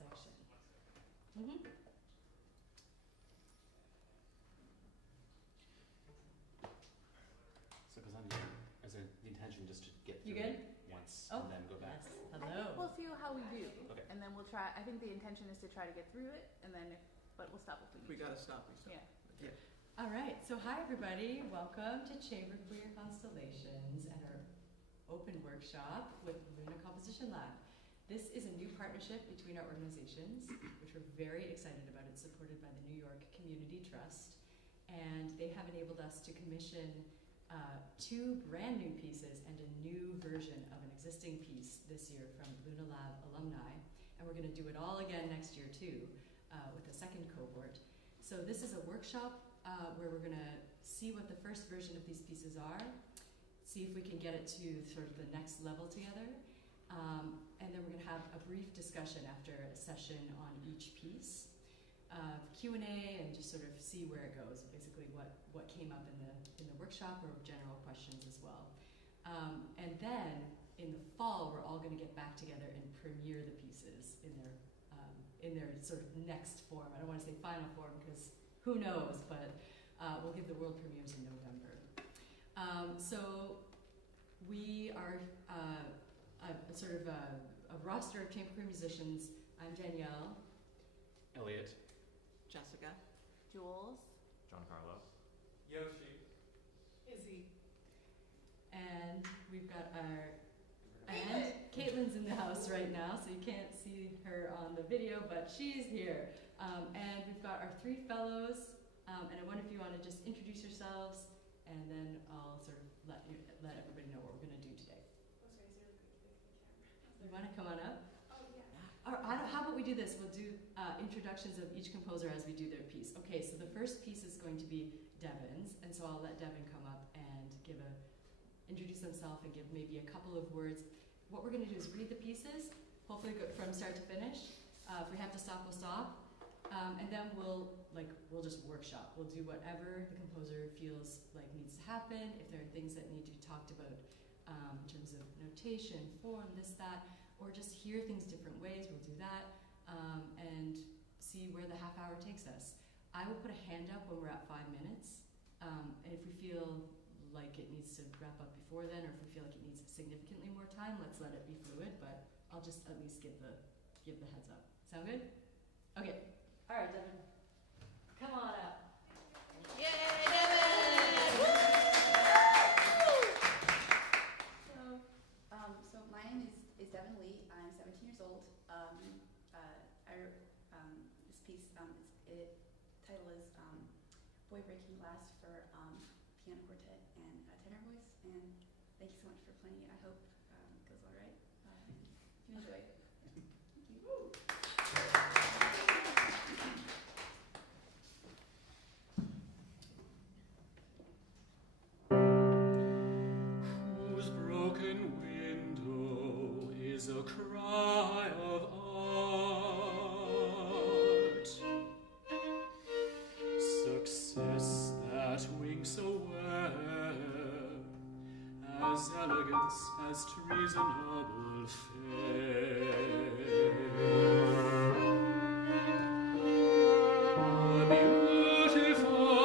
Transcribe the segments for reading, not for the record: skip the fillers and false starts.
section. So because I'm here, is it the intention just to get You through good? once Oh, and then go back? yes. I Hello. think we'll see how we do. Okay. And then we'll try, I think the intention is to try to get through it, and then but we'll stop if we need We gotta stop. Yeah. Yeah. All right, so hi everybody. Welcome to ChamberQUEER Constellations and our open workshop with Luna Composition Lab. This is a new partnership between our organizations, which we're very excited about. It's supported by the New York Community Trust, and they have enabled us to commission 2 brand new pieces and a new version of an existing piece this year from Luna Lab alumni, and we're going to do it all again next year too, with a second cohort. So this is a workshop where we're going to see what the first version of these pieces are, see if we can get it to sort of the next level together, and then we're going to have a brief discussion after a session on each piece, Q&A, and just sort of see where it goes, basically what came up in the workshop, or general questions as well. And then in the fall, we're all going to get back together and premiere the pieces in their sort of next form. I don't want to say final form because who knows, but we'll give the world premieres in November. So we are a roster of ChamberQUEER musicians. I'm Danielle. Elliot. Jessica. Jules. Giancarlo. Yoshi. Izzy. And we've got and Caitlin's in the house right now, so you can't see her on the video, but she's here. And we've got our 3 fellows, and I wonder if you want to just introduce yourselves, and then I'll sort of let everybody know what we're going to do today. You want to come on up? Oh, yeah. Or how about we do this? We'll do introductions of each composer as we do their piece. Okay, so the first piece is going to be Devon's, and so I'll let Devon come up and introduce himself and give maybe a couple of words. What we're going to do is read the pieces, hopefully go from start to finish. If we have to stop, we'll stop. And then we'll just workshop. We'll do whatever the composer feels like needs to happen. If there are things that need to be talked about in terms of notation, form, this, that, or just hear things different ways, we'll do that, and see where the half hour takes us. I will put a hand up when we're at 5 minutes, and if we feel like it needs to wrap up before then, or if we feel like it needs significantly more time, let's let it be fluid, but I'll just at least give the heads up. Sound good? Okay. All right, Devon. Come on up. Yay, Devon! So my name is Devon Lee. I'm 17 years old. I wrote this piece. Its title is Boy Breaking Glass for piano quartet and tenor voice. And thank you so much for playing it. I hope it goes all right. You enjoy it. Thank you. Whose broken window is a cry of art, success that winks away, as elegance as treasonable faith. Beautiful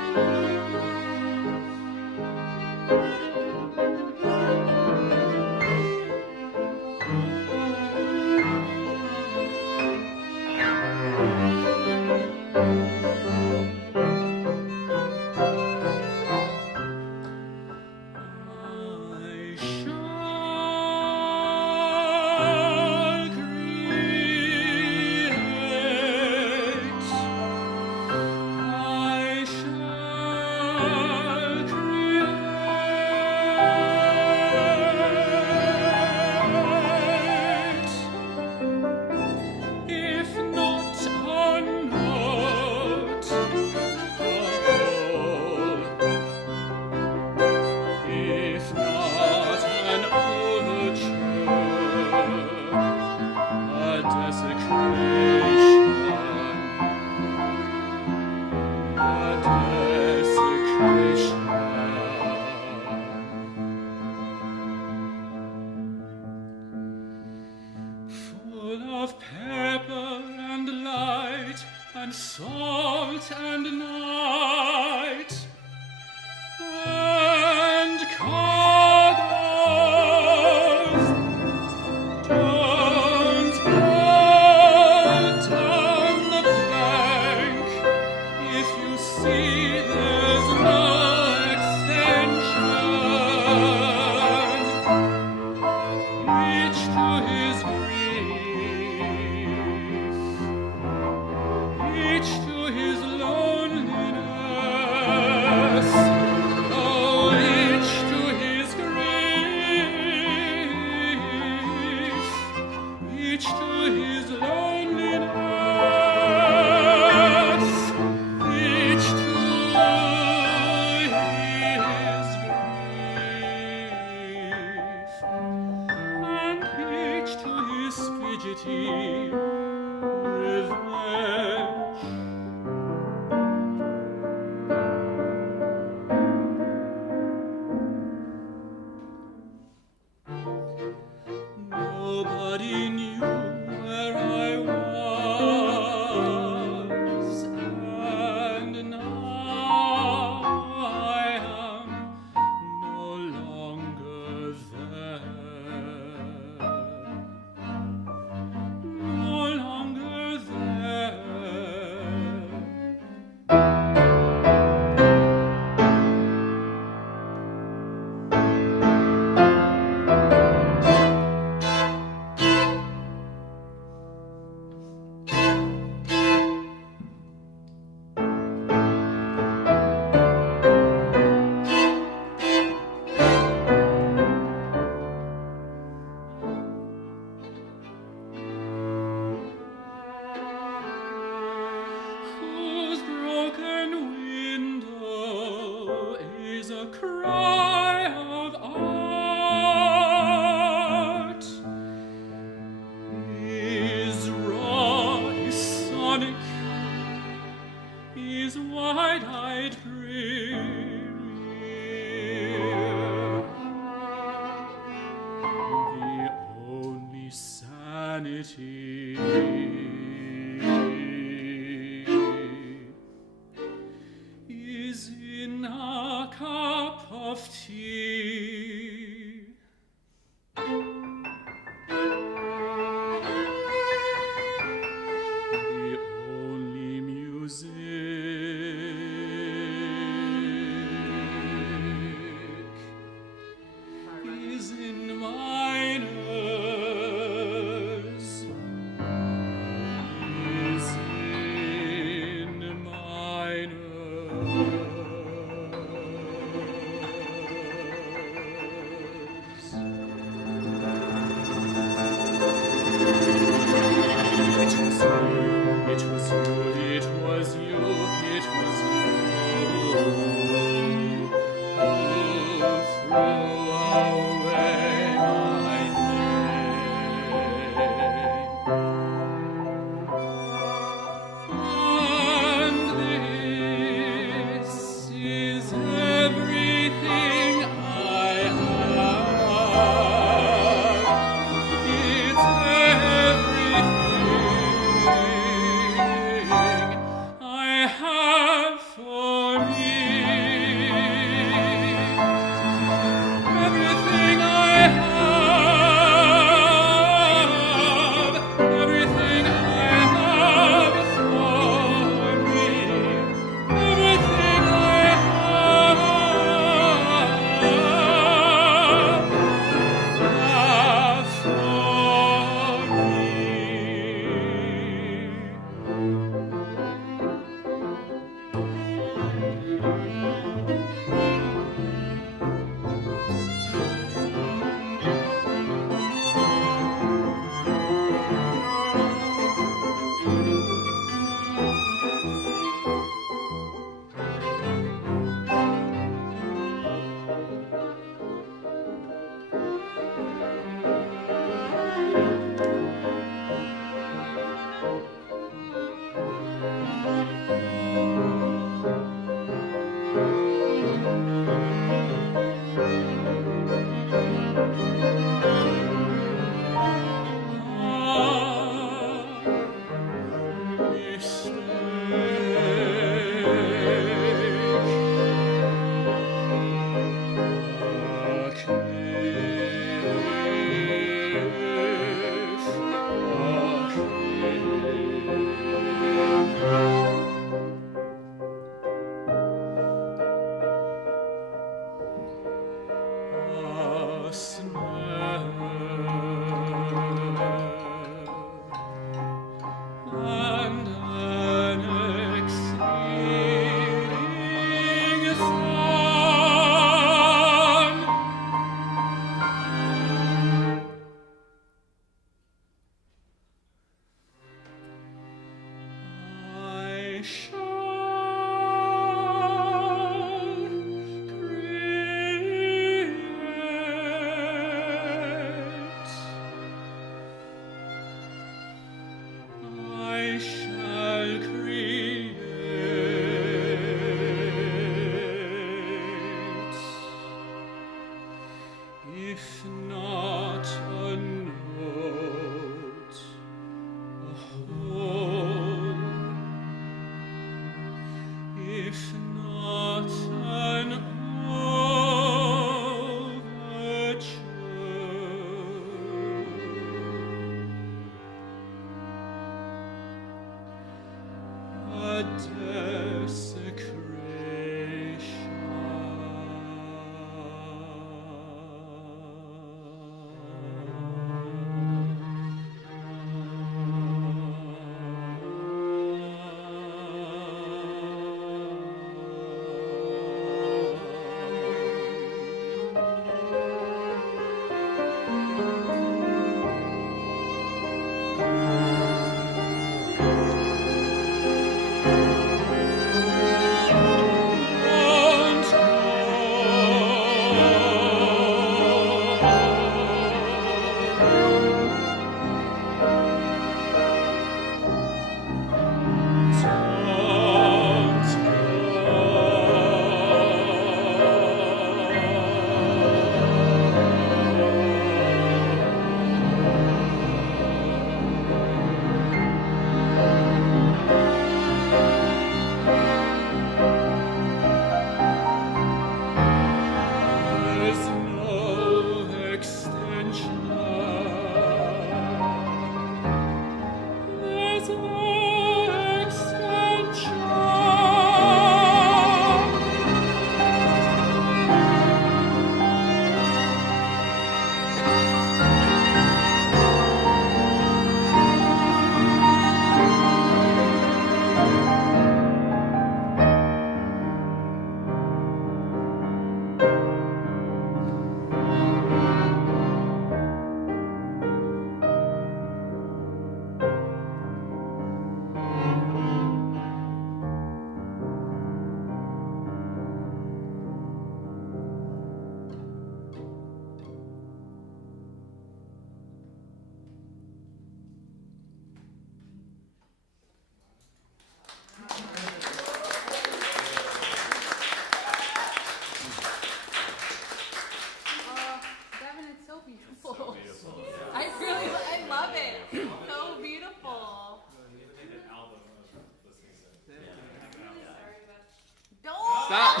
Stop.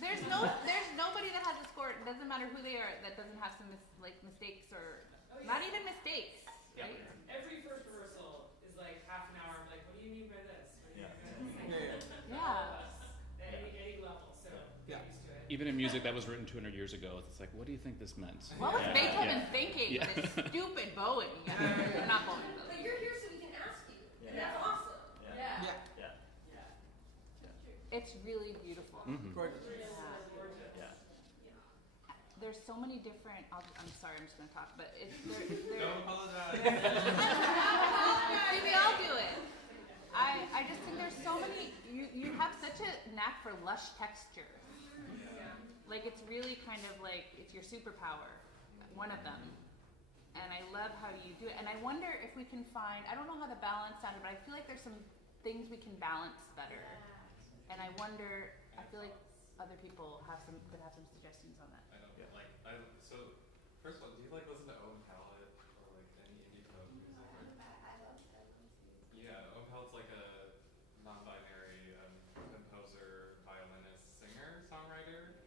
There's nobody that has a score. It doesn't matter who they are that doesn't have some mistakes or not even mistakes. Yeah. Right? Every first rehearsal is like half an hour. I'm like, what do you mean by this? What do you mean by this? Yeah. At any level, so get used to it. Even in music that was written 200 years ago, it's like, what do you think this meant? What was Beethoven Yeah. thinking Yeah. with his stupid bowing? Not bowing. But you're here so we can ask you, and that's awesome. Yeah. It's really beautiful. Mm-hmm. Gorgeous. There's so many different. I'm sorry, I'm just gonna talk, but it's Don't apologize. we all do it. I just think there's so many. You have such a knack for lush texture. Like it's really kind of like it's your superpower, one of them. And I love how you do it. And I wonder if we can find. I don't know how the balance sounded, but I feel like there's some things we can balance better. And I wonder. I feel like other people could have some suggestions on that. So first of all, do you like listen to Owen Palette or like any indie folk music? I love that. Yeah, Owen Palette's like a non-binary composer, violinist, singer, songwriter.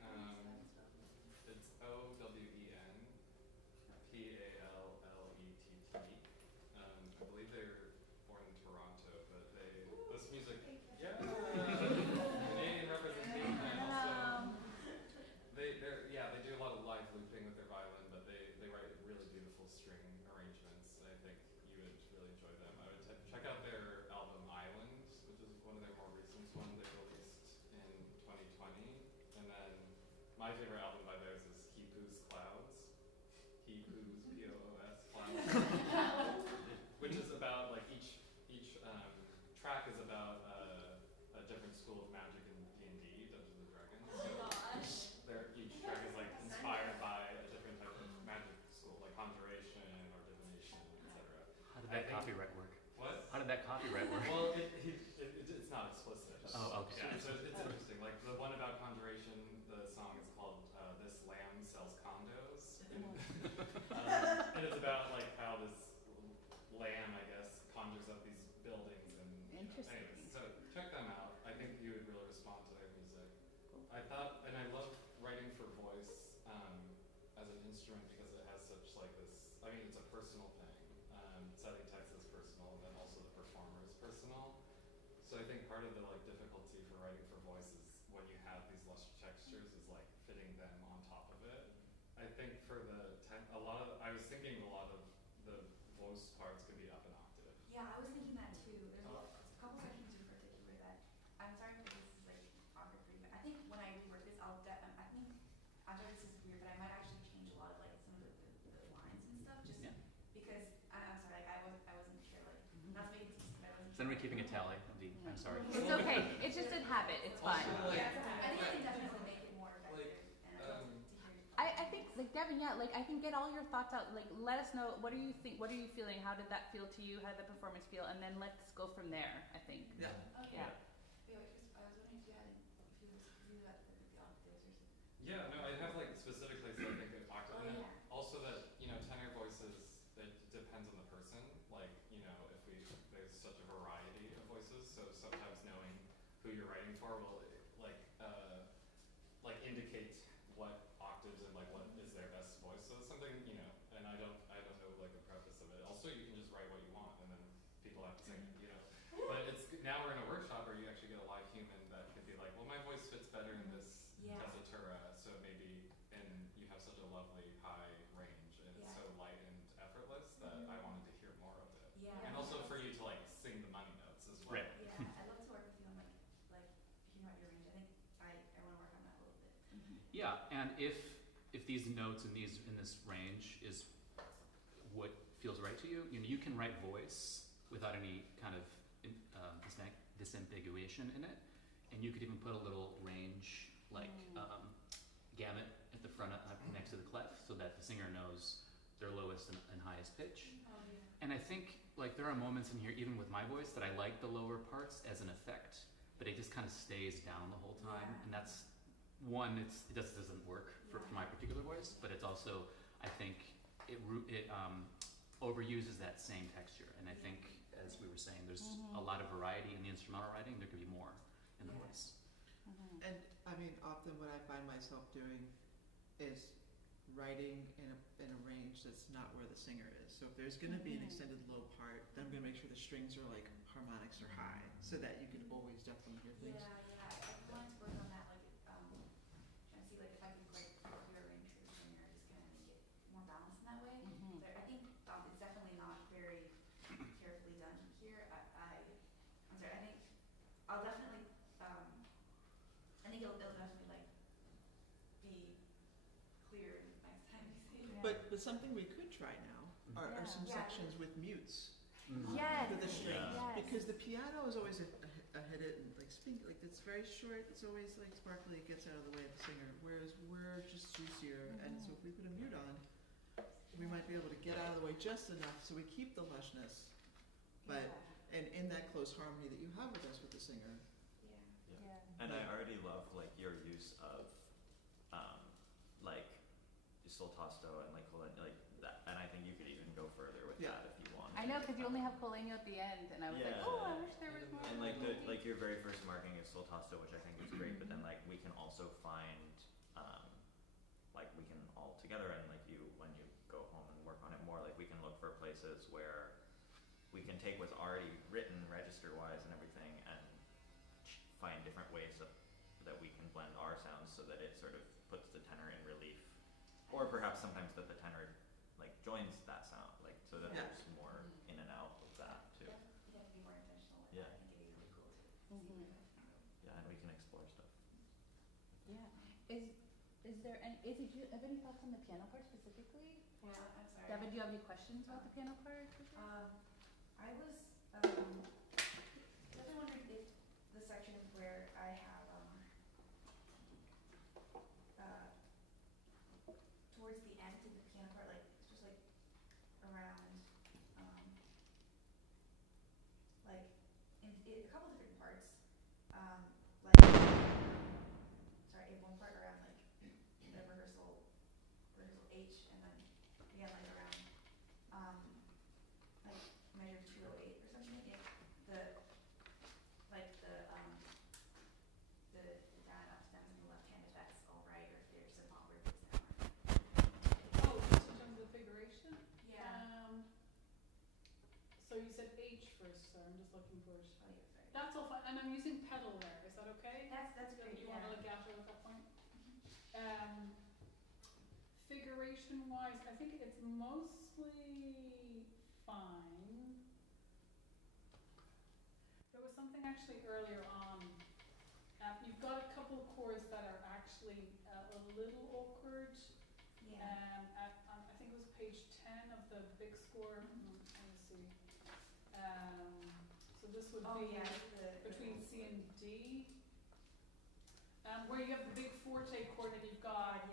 It's OwenPalette. I believe they were born in Toronto, but this music, Canadian representation. They do a lot of live looping with their violin, but they write really beautiful string arrangements. I think you would really enjoy them. I would check out their album Island, which is one of their more recent ones they released in 2020. And then my favorite album by theirs is He Poos Clouds. He Poos, P-O-O-S, Clouds. Which is about like each track is about a different school of magic in D&D, Dungeons and Dragons. Each track is like inspired by a different type of magic school, like conjuration or divination, etc. How did that copyright work? What? How did that copyright work? Well, it's not explicit. Oh, okay. Yeah, so it's interesting. Like the one about conjuration, the song is called "This Lamb Sells Condos," and it's about like how this lamb, I guess, conjures up these buildings and. Interesting. Anyways, so check them out. I think you would really respond to their music. I thought, and I love writing for voice as an instrument because it has such like this. I mean, it's a personal thing. Setting text is personal, and then also the performer is personal. So I think part of the like difficulty for writing for voice is when you have these lush textures is like fitting them on top of it. I think for I was thinking a lot of the voice parts could be up an octave. Yeah, I was thinking that too. There's a couple sections in particular that I'm sorry if this is like awkward for you, but I think when I rework this, I think I know this is weird, but I might actually change a lot of like some of the lines and stuff, just because I'm sorry, like I wasn't sure, like not to make it too stupid, I wasn't. Is anybody keeping a tally? I'm sorry. It's okay. It's just a habit. It's fine. Yeah, I think I can definitely make it more effective, and I'd love to hear. I think like Devon, like I think get all your thoughts out. Like let us know what do you think, what are you feeling, how did that feel to you, how did the performance feel, and then let's go from there. I think. Yeah. Okay. Yeah. Wait, I was wondering if you had the octaves or something. Yeah, no, I have like specific places I think it talked about. Oh, And yeah. also that, tenor voices, it depends on the person. Like, there's such a variety of voices, so sometimes knowing who you're writing for will indicate what octaves and like what is their best voice. So it's something, and I don't know like the preface of it. Also, you can just write what you want and then people have to sing it, But now we're in a workshop where you actually get a live human that could be like, well, my voice fits better in this tessitura, so maybe, and you have such a lovely high range and it's so light and effortless that I wanted to hear more of it. Yeah. And also for you to like sing the money notes as well. Right. Yeah, I'd love to work with you on like hearing out your range. I think I want to work on that a little bit. Yeah, and if these notes in this range is what feels right to you, you can write voice without any kind of disambiguation in it, and you could even put a little range like gamut at the front next to the clef, so that the singer knows their lowest and highest pitch. Oh, yeah. And I think like there are moments in here, even with my voice, that I like the lower parts as an effect, but it just kind of stays down the whole time, and that's one. It just doesn't work for my particular voice, but it's also I think it overuses that same texture, and I think as we were saying. There's a lot of variety in the instrumental writing. There could be more in the voice. And I mean, often what I find myself doing is writing in a range that's not where the singer is. So if there's going to be an extended low part, then I'm going to make sure the strings are like harmonics are high, so that you can always definitely hear things. Yeah. I wanted to work on that, like, trying to see like if I could like clear range for the singer, just kind of make it more balanced in that way. But I think it's definitely not very carefully done here. I'm sorry. I think I'll definitely. I think it'll definitely like be clear next time you see it. But something we could try now are some sections with mutes. Yes. For the strings, Yes. because the piano is always a hit it and like like it's very short. It's always like sparkly. It gets out of the way of the singer. Whereas we're just juicier, and so if we put a mute on, we might be able to get out of the way just enough so we keep the lushness, but and in that close harmony that you have with us with the singer. And I already love like your use of like soltasto and like that, and I think you could even go further with that if you want. I know, because you only have colegno at the end, and I was like, oh, I wish there was more. And like your very first marking is soltasto, which I think is great, but then like we can also find like we can all together, and like when you go home and work on it more, like we can look for places where we can take what's already written register wise and everything and find different ways that we can blend our sounds so that it sort of puts the tenor in relief, or perhaps sometimes that the tenor like joins that sound, like so that there's more in and out of that too. You have to be more intentional with that. I think it'd be really cool to see that. Yeah, and we can explore stuff. Yeah. Is there any? Do you have any thoughts on the piano part specifically? Yeah, I'm sorry. Devin, do you have any questions about the piano part? I was definitely wondering if the section where I have towards the end of the piano part, like it's just like around like in a couple different parts, like sorry, in one part around like the rehearsal H, and then again like around like measure 208 or something. The down up stems in the left hand, if that's all right, or if there's some awkward bits that aren't. Oh, just in terms of the figuration? Yeah. So you said H first, so I'm just looking for it. Oh yeah, sorry. That's all fine, and I'm using pedal there, is that okay? That's great. You want to look after at that point? Figuration wise, I think it's mostly fine. There was something actually earlier on. You've got a couple chords that are actually a little awkward. Yeah. I think it was page 10 of the big score. Let me see. So this would be between C and D. Where you have the big forte chord that you've got.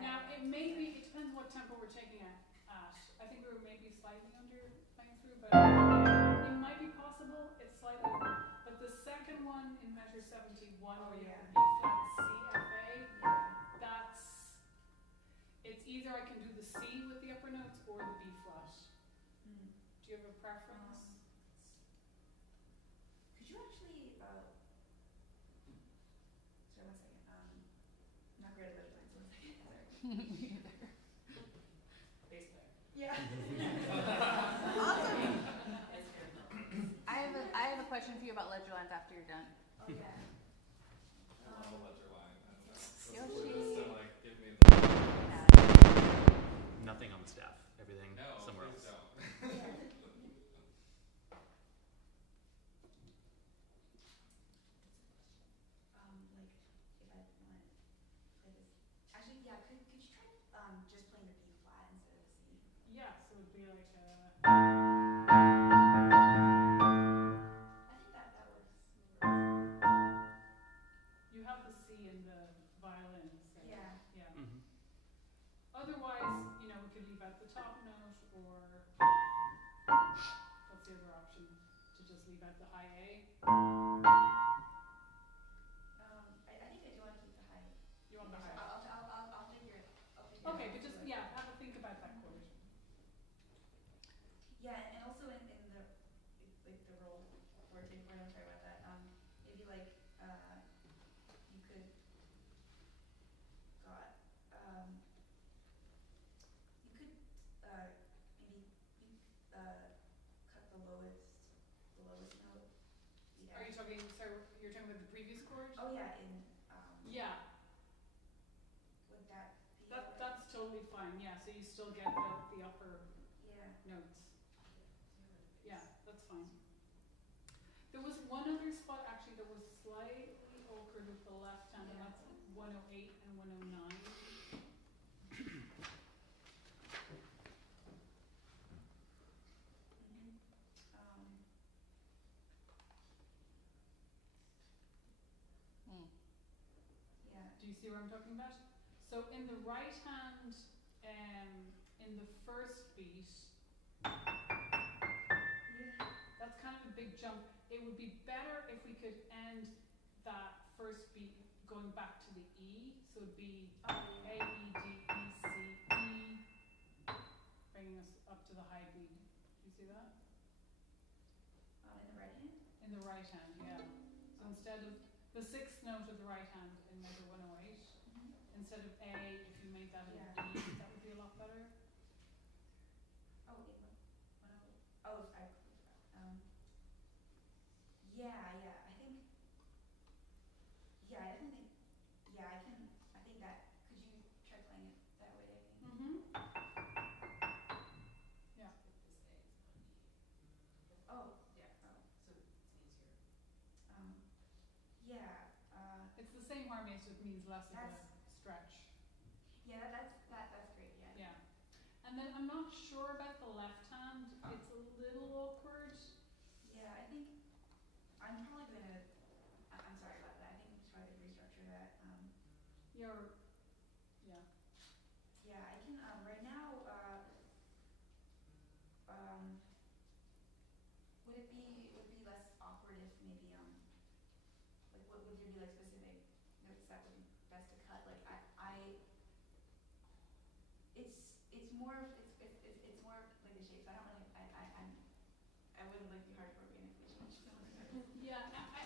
Now it depends what tempo we're taking it at. I think we were maybe slightly under playing through, but it might be possible. It's slightly over. But the second one in measure 71, where you have the B flat C F A, it's either I can do the C with the upper notes or the B flat. Do you have a preference? Could you actually sorry, 1 second. Not great at those lines. 1 second. Sorry. Bass player. Yeah. Awesome. I have a question for you about ledger lines after you're done. Oh yeah. I love a ledger line. I don't know. Yoshi. So like, give me Nothing on the staff. Everything somewhere else. Don't. Like if I want to play this. Actually, yeah. Could you try just playing the B flat instead of the C? Yeah, so it would be like a. I think that works. You have the C in the violin, so Yeah. Otherwise, we could leave out the top note, or what's the other option? To just leave out the high A. I think I do want to keep the high. You want the high A? I'll figure it. Okay, but just have a think about that chord. Yeah, and also in maybe like you could got you could maybe you cut the lowest note. Are you talking? Sorry, you're talking about the previous chord? Oh yeah, in Yeah. would that be That's totally fine. Yeah. So you still get the upper notes. Yeah, that's fine. There was one other spot actually that was slightly awkward with the left hand, and that's 108 and 109. Do you see what I'm talking about? So in the right hand, in the first beat, that's kind of a big jump. It would be better if we could end that first beat going back to the E. So it'd be A, E, D, E, C, E, bringing us up to the high B. Do you see that? In the right hand? In the right hand, yeah. So instead of the sixth note of the right hand in measure 108, instead of A, if you made that an E, that would be a lot better. I think that, could you try playing it that way, I think? Yeah. It's the same harmony, so it means less of a stretch. Yeah, that's great, yeah. Yeah. And then I'm not sure about the left hand. It's a little awkward. Yeah, I think I'm probably gonna. I'm sorry about that. I think I'm just probably gonna restructure that. Yeah. Yeah, I can. Right now. Would it be less awkward if maybe like would there be like specific notes that would be best to cut? Like it's more like the shape. So I don't really I wouldn't like be heartbroken if we changed something. Yeah,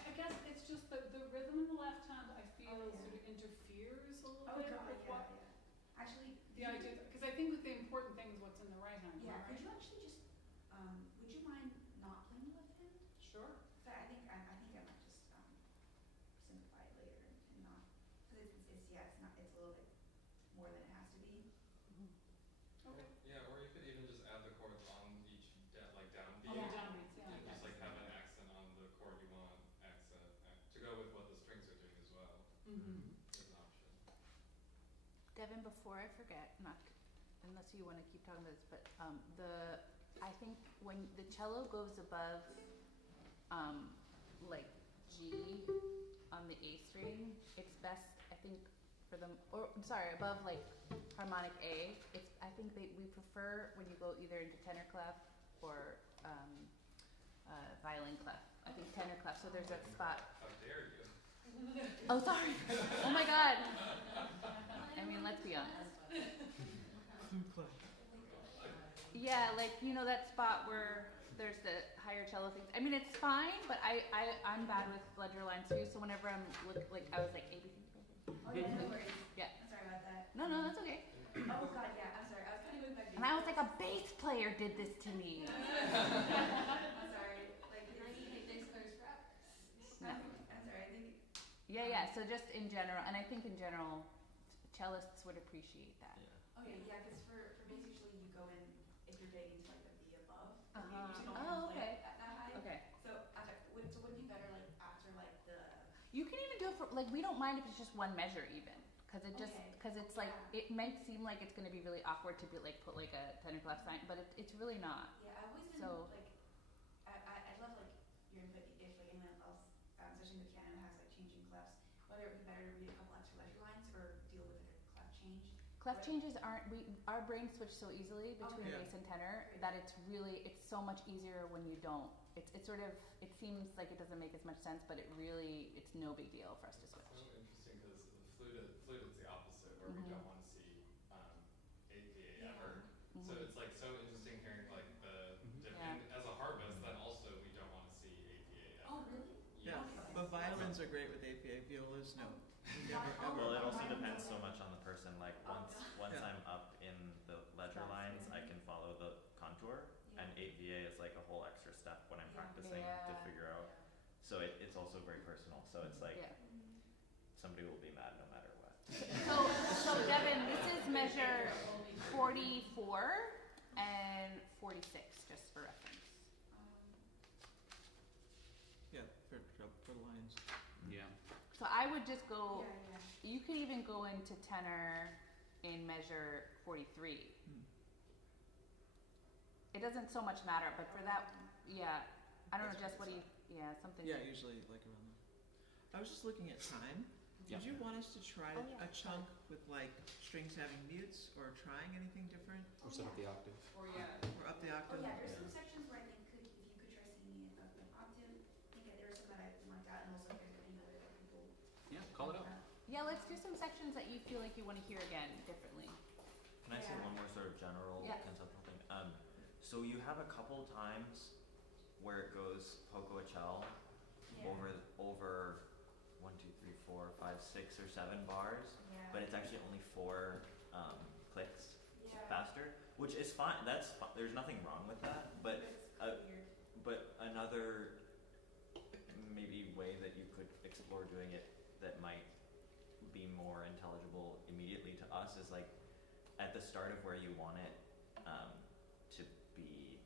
I guess it's just the rhythm in the left hand I feel sort of interferes a little bit with what Actually, the idea, because I think that the important thing is what's in the right hand. Yeah, right? could you actually just would you mind not playing the left hand? Sure. So I think I might just simplify it later and not, because it's a little bit more than it has to be. Okay. Yeah, or you could even just add the chords on each downbeat. On the downbeats, yeah. And just like have an accent on the chord you want to go with what the strings are doing as well. As an option. Devon, before I forget, unless you want to keep talking about this, but I think when the cello goes above like G on the A string, it's best, I think, for them, above like harmonic A. I think we prefer when you go either into tenor clef or violin clef. I think tenor clef. So there's that spot. How dare you? Oh, sorry. Oh my God. I mean, let's be honest. Yeah, like, you know that spot where there's the higher cello things. I mean, it's fine, but I'm bad with ledger lines too. So whenever I'm I was like ABC. Oh yeah, no worries. Yeah. I'm sorry about that. No, that's okay. Oh God, yeah. I'm sorry. I was kind of moving back. And I was like, a bass player did this to me. I'm sorry. Like, I need to take those forever. No. I'm sorry. I think. Yeah. So just in general, and I think in general, cellists would appreciate that. Okay, yeah, because for bass usually you go in if you're big into like the B above. You Oh, usually don't okay. play that high. Okay. So wouldn't it be better like after like the. You can even do it for, like, we don't mind if it's just one measure even, because it's like, it might seem like it's going to be really awkward to be like, put like a tenor clef sign, but it's really not. Yeah, I've always been like, I love like your input if like anyone else, especially in the canon has like changing clefs, whether it would be better to read a couple extra letter lines or deal with like a clef change. Clef changes our brains switch so easily between bass and tenor that it's so much easier when you don't. It's sort of, it seems like it doesn't make as much sense, but it's no big deal for us to switch. It's so interesting because the flute is the opposite, where we don't want to see APA ever. So it's like so interesting hearing like the and as a harvest, then also we don't want to see APA ever. Yeah, but violins are great with APA, violas, no. We never, ever. Well, it also depends so much on the person. Like once Yeah. I'm up in the ledger lines, I can follow the contour, and APA is like a whole extra step when I'm practicing to figure out. So it's also very personal. So it's like somebody will be mad no matter what. So Devon, this is measure 44 and 46, just for reference. Yeah, for lines. Yeah. So I would just go. You could even go into tenor in measure 43. It doesn't so much matter, but for that, I don't know, Jess, what do you, something. Yeah, usually like around there. I was just looking at time. Did you want us to try a chunk with like strings having mutes or trying anything different? Or set up the octave. Or up the octave? There's some sections where I think if you could try singing it up an octave. I think there are some that I want out, and also if there's any other people. Yeah, call it out. Yeah, let's do some sections that you feel like you want to hear again differently. Can I say one more sort of general conceptual thing? So you have a couple times where it goes poco a cell over 1, 2, 3, 4, 5, 6, or 7 bars, but it's actually only 4 clicks faster, which is fine. That's there's nothing wrong with that. But another maybe way that you could explore doing it that might be more intelligible immediately to us is like at the start of where you want it to be.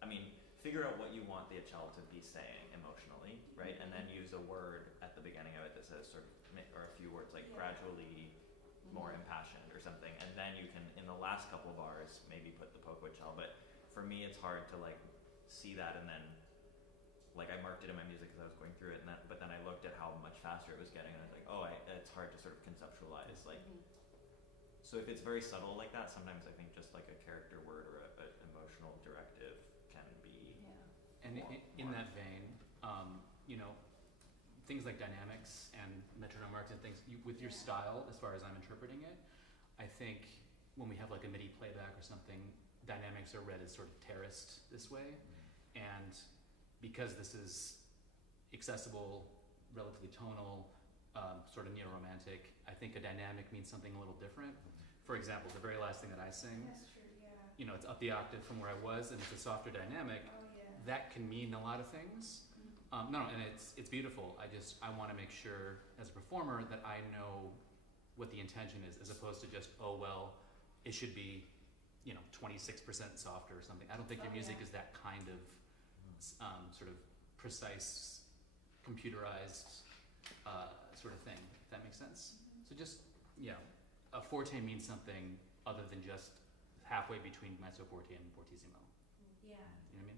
I mean, figure out what you want the achel to be saying emotionally, right? And then use a word at the beginning of it that says sort of, or a few words like gradually more impassioned or something. And then you can, in the last couple of bars, maybe put the poco achel. But for me, it's hard to like see that and then like I marked it in my music because I was going through it, and but then I looked at how much faster it was getting, and I was like, oh, it's hard to sort of conceptualize. Like, so if it's very subtle like that, sometimes I think just like a character word or an emotional directive can be. And in that vein, you know, things like dynamics and metronome marks and things, with your style, as far as I'm interpreting it, I think when we have like a MIDI playback or something, dynamics are read as sort of terraced this way, and because this is accessible, relatively tonal, sort of neo-romantic, I think a dynamic means something a little different. For example, the very last thing that I sing, you know, it's up the octave from where I was, and it's a softer dynamic. That can mean a lot of things. And it's beautiful. I want to make sure as a performer that I know what the intention is, as opposed to just, oh well, it should be, you know, 26% softer or something. I don't think your music is that kind of sort of precise, computerized sort of thing, if that makes sense. So just, a forte means something other than just halfway between mezzo forte and fortissimo. You know what I mean?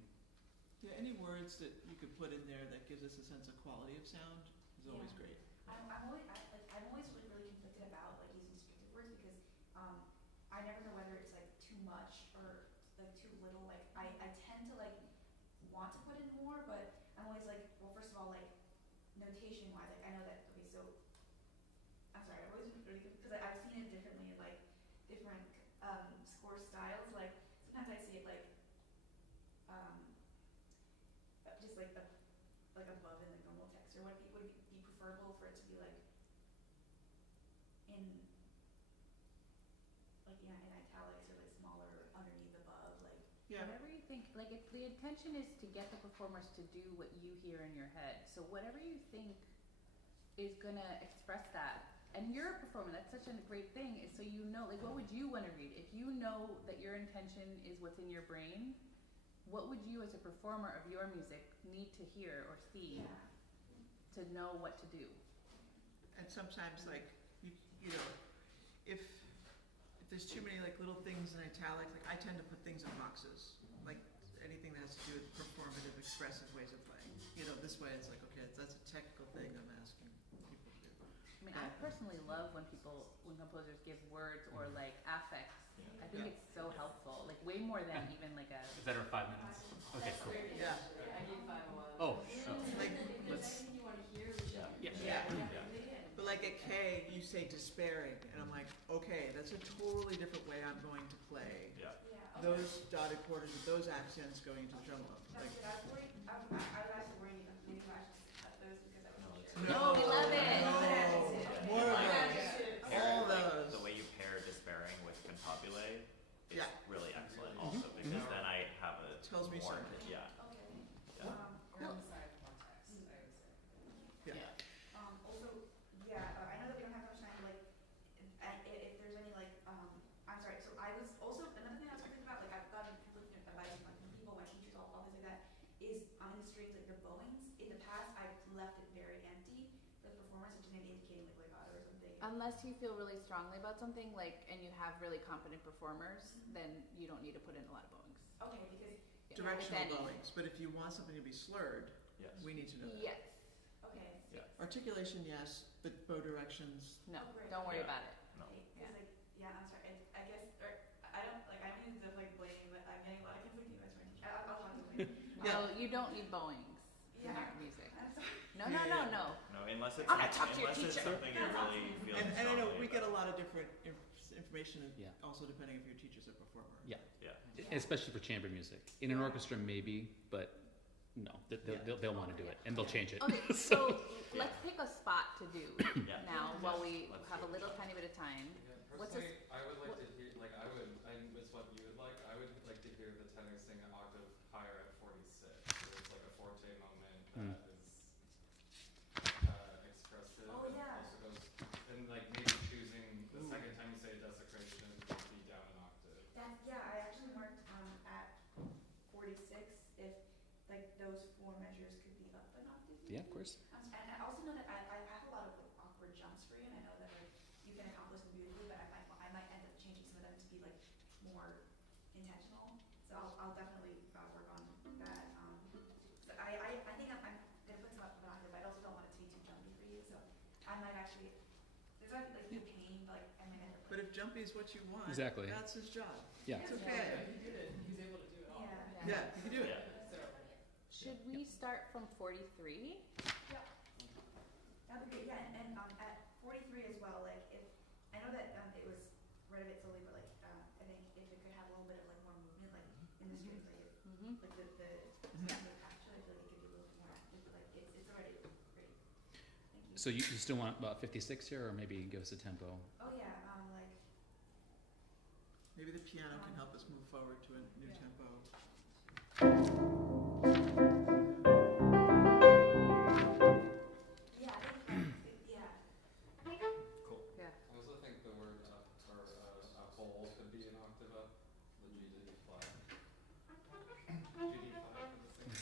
Yeah, any words that you could put in there that gives us a sense of quality of sound is always great. I'm always really conflicted about like using descriptive words because I never know whether it's like too much or like too little. Like I tend to like want to put in more, but I'm always like, well, first of all, like notation wise, like I know that so I'm sorry, I'm always really good because I've seen it differently in like different score styles. Like sometimes I see it like just like above in like normal text, or would it be preferable for it to be like in italics or like smaller underneath above, like whatever you think. Like it's the intention is to get the performers to do what you hear in your head. So whatever you think is gonna express that, and you're a performer, that's such a great thing, is so you know, like what would you want to read? If you know that your intention is what's in your brain, what would you as a performer of your music need to hear or see to know what to do? And sometimes like, you know, if there's too many like little things in italics, like I tend to put things in boxes, like anything that has to do with performative, expressive ways of playing. You know, this way it's like, okay, that's a technical thing I'm asking people to do. I mean, I personally love when composers give words or like affects. I think it's so helpful, like way more than even like a. Is that our 5 minutes? Okay, cool. Yeah. I gave 5 a while. Oh, sure. Like, let's. Anything you want to hear? But like at K, you say despairing, and I'm like, okay, that's a totally different way I'm going to play. Those dotted quarters with those accents going into the tremolo. That's what I was worried. I was actually worrying if maybe I should cut those because I wasn't Unless you feel really strongly about something, like, and you have really competent performers, then you don't need to put in a lot of bowings. Okay, because Directional if any. bowings, but if you want something to be slurred, Yes. we need to know that. Yes. okay. Yeah. Articulation, yes, but bow directions, No, Oh, great. don't worry Yeah. about it. No. Because like, yeah, I'm sorry. I guess, or I don't mean to like blame, but I'm getting a lot of conflicting messages. I'll talk to you. Yeah. Oh, you don't need bowings in Yeah. your music. I'm sorry. No, Yeah, no, no, yeah. no. No, unless it's I'm gonna talk to your unless it's teacher. something you really feel and I know strongly we get a about. lot of different information, Yeah. also depending if your teacher's a performer. Yeah. Yeah. Especially for chamber music. In an orchestra, maybe, but no, they'll want to do it, and they'll change it. Okay, so let's pick a spot to do Yeah. now while we Let's have do a it. little tiny bit of time. What's Personally, this? I would like what- to hear, like, I it's what you would like. I would like to hear the tenor sing an octave higher at 46. So it's like a forte moment Mm. that is expressive. Oh, and yeah. also goes, and like maybe choosing the second time you say desecration to be down an octave. I actually marked at 46 if like those 4 measures could be up an octave. Yeah, of course. And I also know that I have a lot of awkward jumps for you, and I know that like you can accomplish them beautifully, but I might end up changing some of them to be like more intentional. So I'll definitely work on that. So I think I'm gonna put some up an octave, but I also don't want it to be too jumpy for you. So I might actually there's not like no pain, but like I might end up. But if Jumpy is what you want, Exactly. that's his job. Yeah. It's okay. He did it. He's able to do it all. Yeah. Yeah, you can do it. Yeah. So, Should we start from 43? That'd be great, yeah, and at 43 as well, like, if, I know that it was read a bit slowly, but like, I think if it could have a little bit of like more movement, like, in the strings, like, Mm-hmm. like the actually, I feel like it could be a little bit more active, but like, it's already great. Thank you. So you still want about 56 here, or maybe give us a tempo? Oh, yeah, like, Maybe the piano can help us move forward to a new Yeah. tempo. yeah, I think, yeah. Cool. Yeah. I also think the word or a whole could be an octave up. The G to D flat. G D flat for the singing.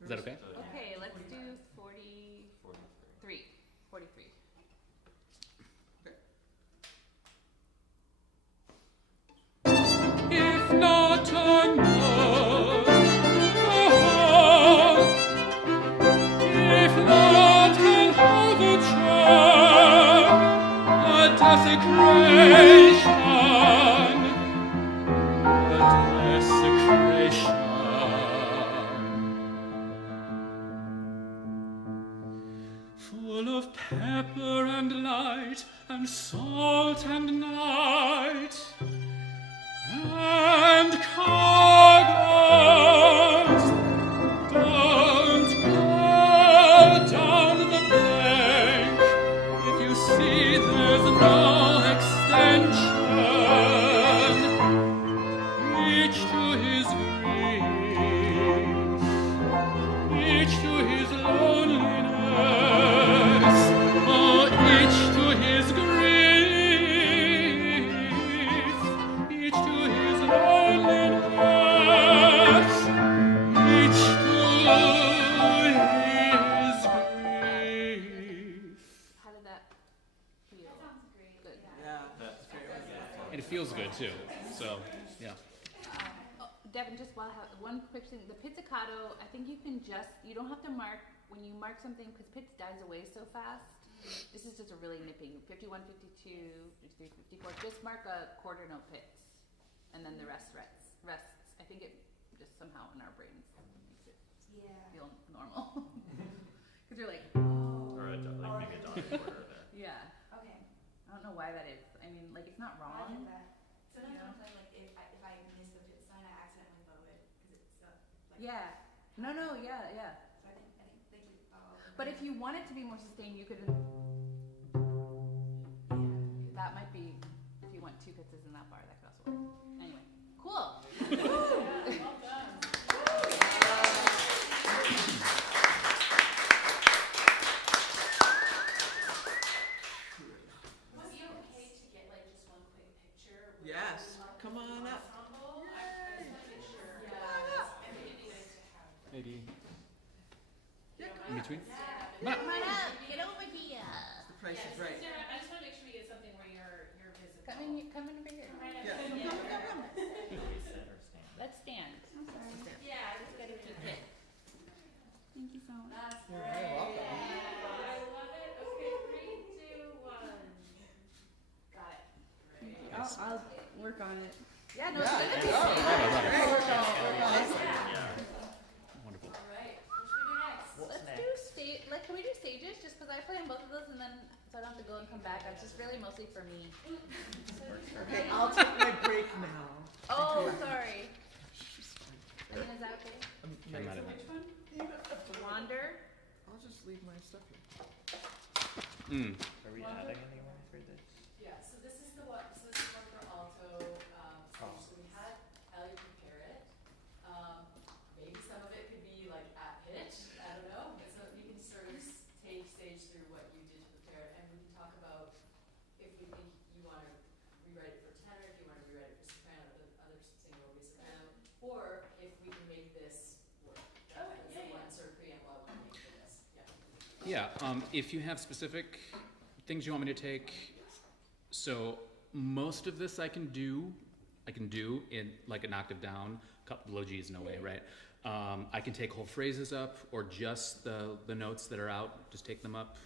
Is that okay? So, Okay, let's do 43. 43. If not enough, if not an overture, a desecration, full of pepper and light, and salt and night, and cargoes. Don't go down the bank if you see there's no extension. Each to his grief, each to his loneliness. Oh, each to his grief, each to his loneliness, each to his grief. How did that feel? That sounds great, Good. Yeah. That's great. And it feels good too. So yeah. Devin, just while I have one quick thing, the pizzicato, I think you can you don't have to mark, when you mark something, because pitch dies away so fast. This is just a really nipping, 51, 52, 53, 54, just mark a quarter note pitch, and then the rest rests. I think it just somehow in our brains makes it Yeah. feel normal. Because you're like, Or maybe a dotted quarter there. yeah. Okay. I don't know why that is. I mean, like, it's not I wrong. get that. Sometimes Yeah. when I'm playing, like, if I miss the fifth sign, I accidentally bow it, because it's, like. Yeah. No, yeah. So I think, thank you. But if you want it to be more sustained, you could. That might be, if you want 2 pizzas in that bar, that could also work. Anyway, cool. well done. Was it okay to get like just one quick picture? with Yes, the come on up. ensemble? I just want to make sure. Yeah. And it'd be nice to have. Maybe Yeah, in between. Yeah. Come on. Come on up, get over here. Price is Right. Sarah, I just want to make sure we get something where you're visible. Come in over here. Right up Yeah. here. Come. Sit or stand. Let's stand. I'm sorry. Yeah, Let's get a peek in. Thank you so much. That's You're great. very welcome. I love it. Okay, 3, 2, 1. Got it. Great. I'll work on it. Yeah, no, Yeah, it's yeah. Wonderful. All right. What should we do next? Let's do can we do stages? Just because I play on both of those, and then so I don't have to go and come back. It's just really mostly for me. Okay, I'll take my break now. Oh, sorry. I mean, is that okay? I'm not So in which one? Wander. I'll just leave my stuff here. Are we adding anyone for this? Yeah, so this is the one. So this is one for alto. So we had Ellie prepare it. Maybe some of it could be like at pitch. I don't know. And so you can sort of take stage through what you did to prepare it, and we can talk about if we think you want to rewrite it for tenor, if you want to rewrite it for soprano, the other singer will be soprano, or if we can make this work. That was the one sort of preamble I want to make for this. Yeah. Yeah, if you have specific things you want me to take, so most of this I can do in like an octave down, couple low G's, no way, right? I can take whole phrases up, or just the notes that are out, just take them up.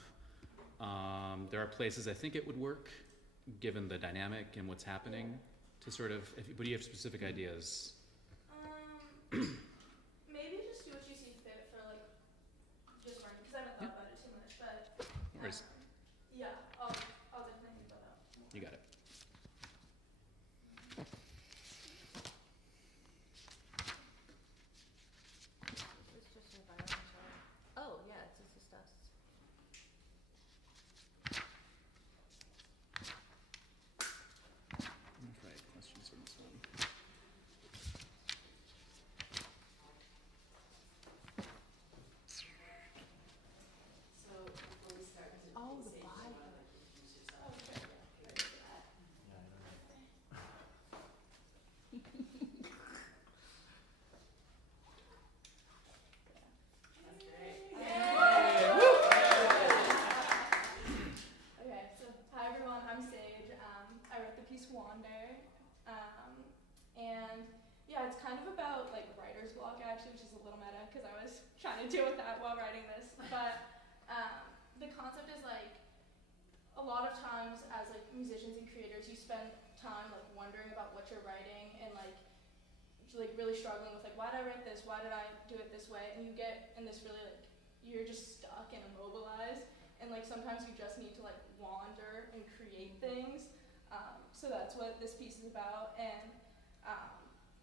There are places I think it would work, given the dynamic and what's happening, to sort of, but do you have specific ideas? Maybe just do what you see fit for like just learning, because I haven't thought about it too much, but No worries. yeah, I'll definitely think about that. You got it. It's just environmental. Oh, yeah, it's just us. Right, questions from this one. So before we start, to Oh, the Sage, Bible. you wanna, like, introduce yourself? Okay. Prepare for that. Yeah, I don't know. That's great. Okay, so hi everyone, I'm Sage. I wrote the piece Wander. And yeah, it's kind of about like writer's block actually, which is a little meta because I was trying to deal with that while writing this. But the concept is like a lot of times as like musicians and creators, you spend time like wondering about what you're writing and like really struggling with like, why did I write this? Why did I do it this way? And you get in this really like, you're just stuck and immobilized. And like sometimes you just need to like wander and create things. So that's what this piece is about. And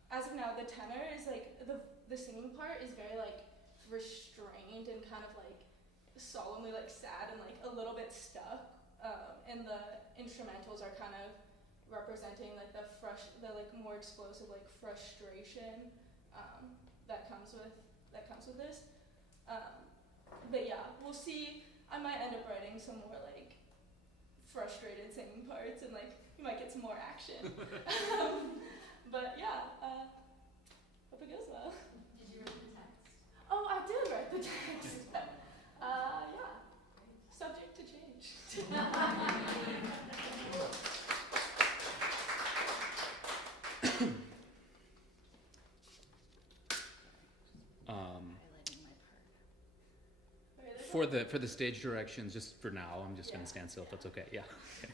as of now, the tenor is like, the singing part is very like restrained and kind of like solemnly like sad and like a little bit stuck. And the instrumentals are kind of representing like the like more explosive like frustration that comes with this. But yeah, we'll see. I might end up writing some more like frustrated singing parts, and like you might get some more action. But yeah, hope it goes well. Did you write the text? Oh, I did write the text. Yeah, subject to change. Highlighting my part. Okay, For the stage directions, just for now, I'm just Yeah. gonna stand still if that's okay, yeah. Okay.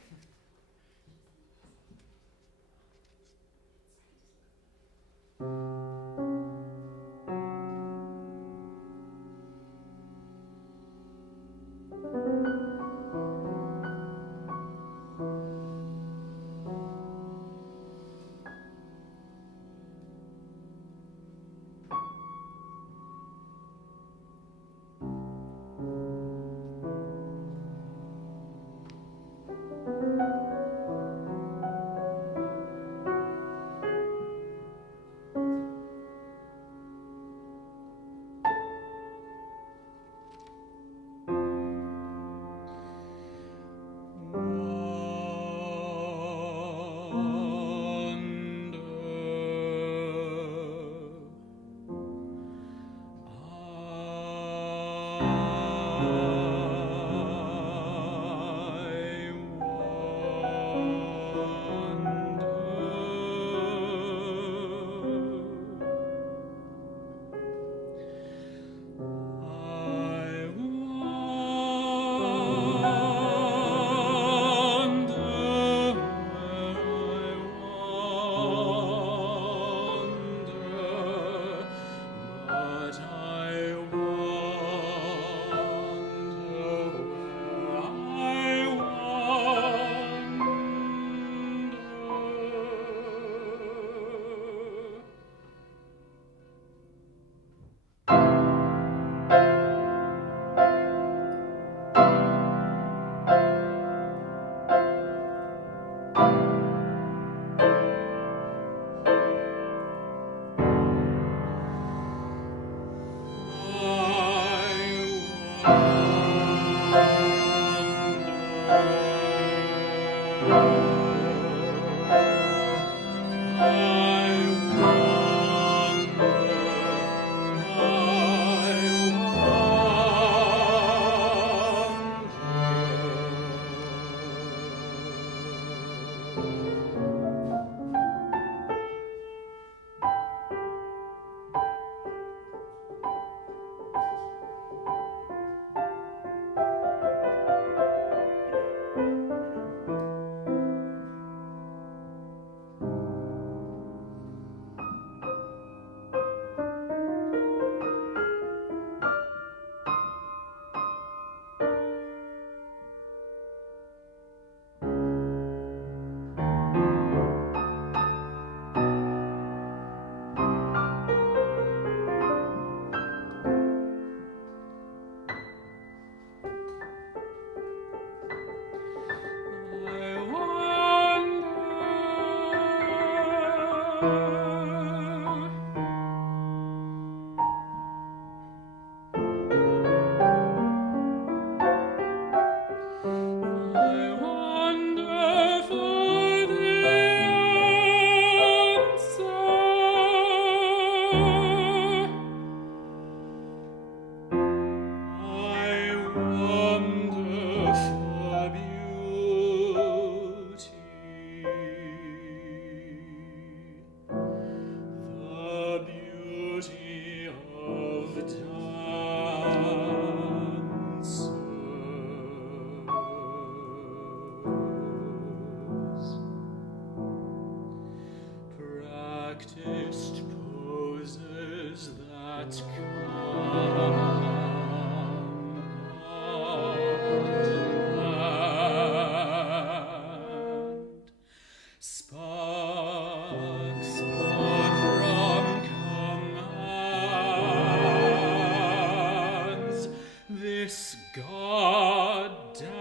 goddamn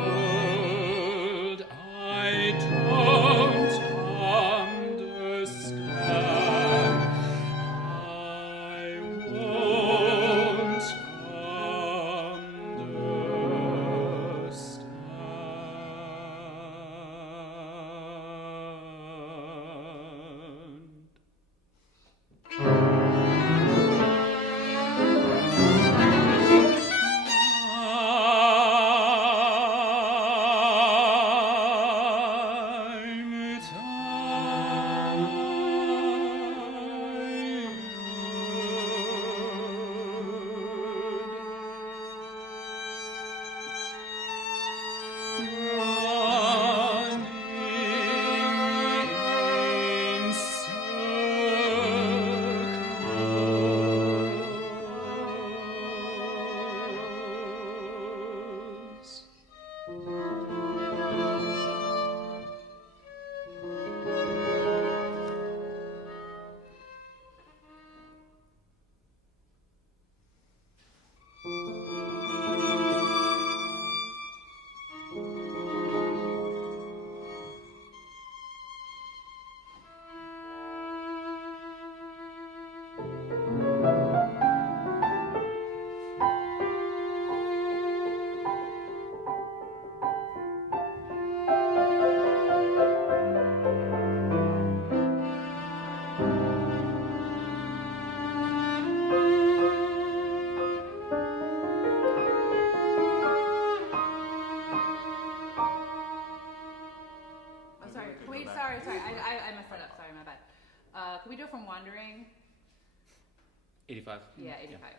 world, I don't understand. I won't Can we do it from Wandering? 85. Yeah, 85. Yeah.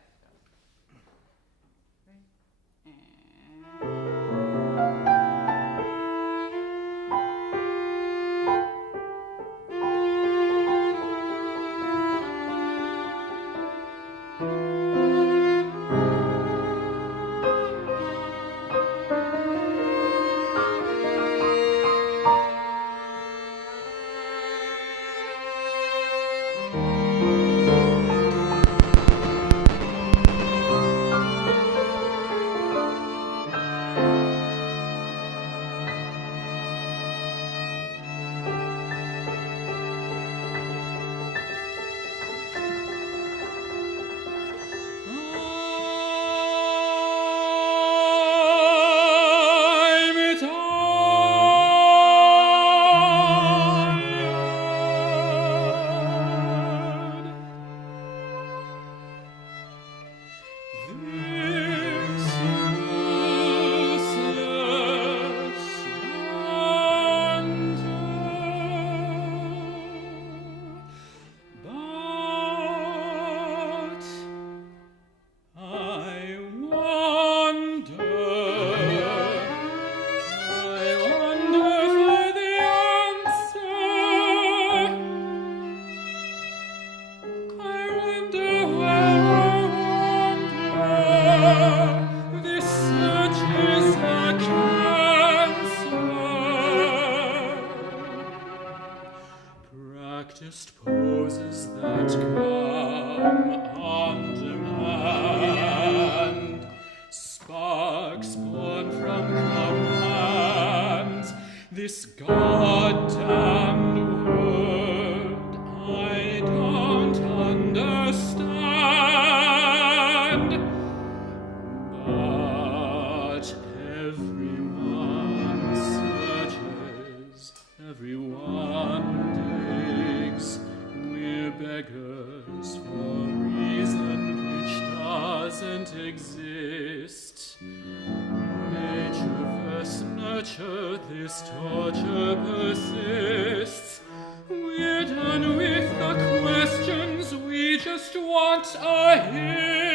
Practiced poses that come on demand, sparks born from command. This goddamned word I don't understand, but everyone searches, everyone we're beggars for reason which doesn't exist. Nature versus nurture, this torture persists. We're done with the questions, we just want a hit.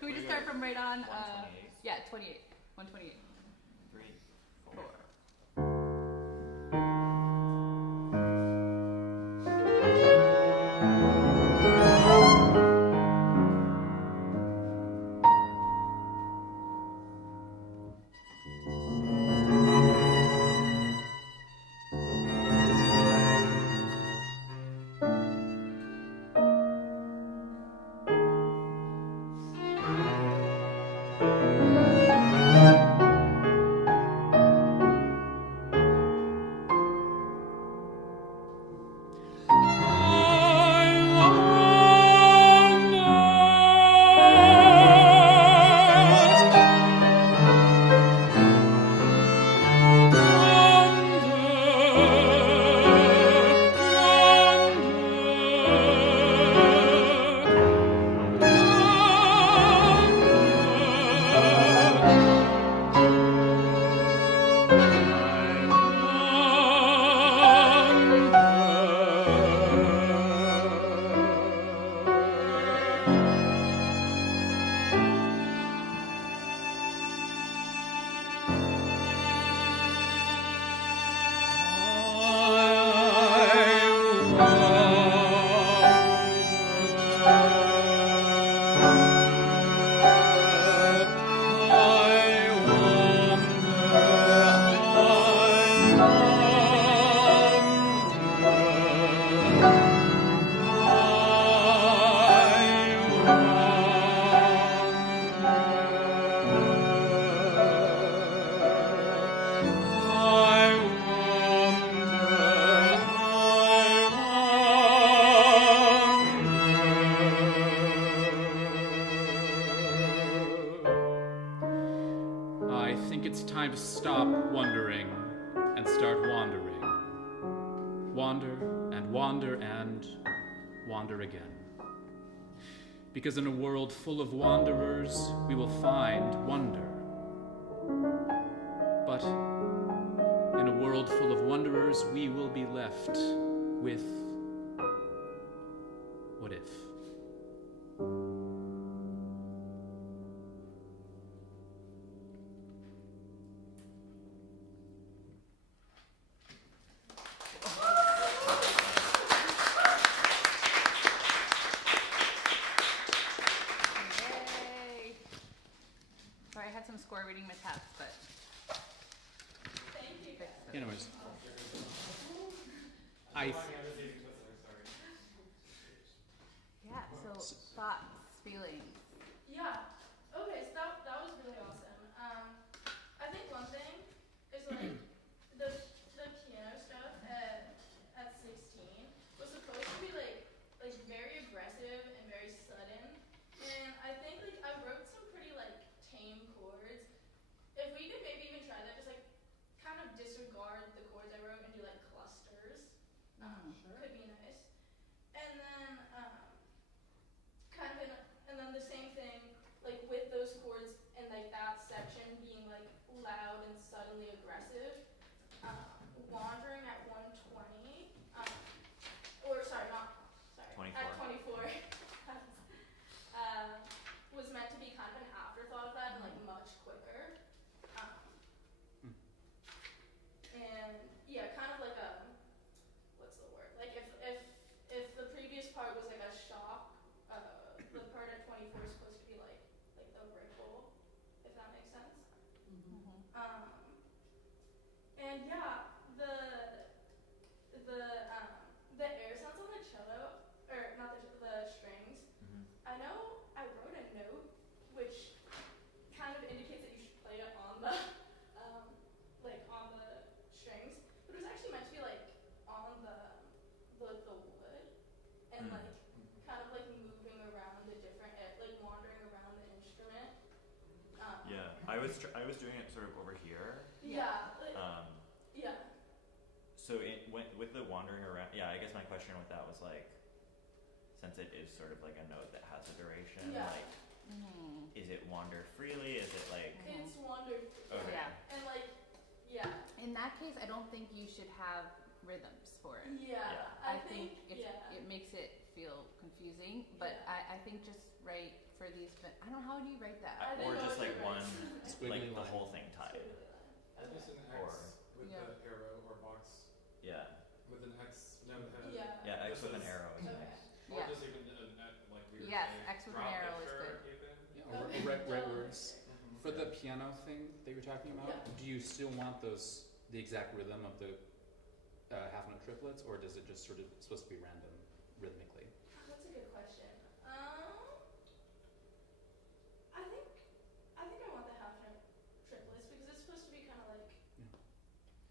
Can we just start from right on? Yeah, 28. 128. 3, 4. word stop wondering and start wandering. Wander and wander and wander again. Because in a world full of wanderers, we will find wonder. But in a world full of wanderers, we will be left with what if? Yay. Sorry, I had some score reading mishaps, but. Thank you. Anyways, Yeah, so thoughts, feelings. Yeah. Okay, so that was really awesome. I think one thing is like the piano stuff at 16 was supposed to be like very aggressive and very sudden. And I think like I wrote some pretty like tame chords. If we could maybe even try that, just like kind of disregard the chords I wrote and do like clusters. Could be nice. And then and then the same thing, like with those chords and like that section being like loud and suddenly aggressive. Wandering at 120, or sorry, at 24, was meant to be kind of an afterthought of that and like much quicker. And yeah, kind of like what's the word? Like if the previous part was like a shock, the part at 24 is supposed to be like the ripple, if that makes sense. And yeah, the air sounds on the cello, or not the strings. I know I wrote a note which kind of indicates that you should play it on the on the strings, but it was actually meant to be like on the wood and like kind of like moving around the different like wandering around the instrument. Yeah, I was doing it sort of over here. Yeah. Yeah. So with the wandering around, yeah, I guess my question with that was like, since it is sort of like a note that has a duration, like, is it wander freely? Is it like? It's wander. Okay. Yeah. And like, yeah. In that case, I don't think you should have rhythms for it. Yeah. I think it makes it feel confusing, but I think just write for these. But I don't know, how do you write that? Or just like one, like the line. whole thing tied. Or just an X with the arrow or box. Yeah. With an X note head. Yeah, X with an arrow is nice. Or just even like we were Yes, saying, X with an drop arrow is picture good. even. yeah, or right words. For the piano thing that you were talking about, do you still want the exact rhythm of the half note triplets, or does it just sort of supposed to be random rhythmically? That's a good question. I think I want the half note triplets because it's supposed to be kind of like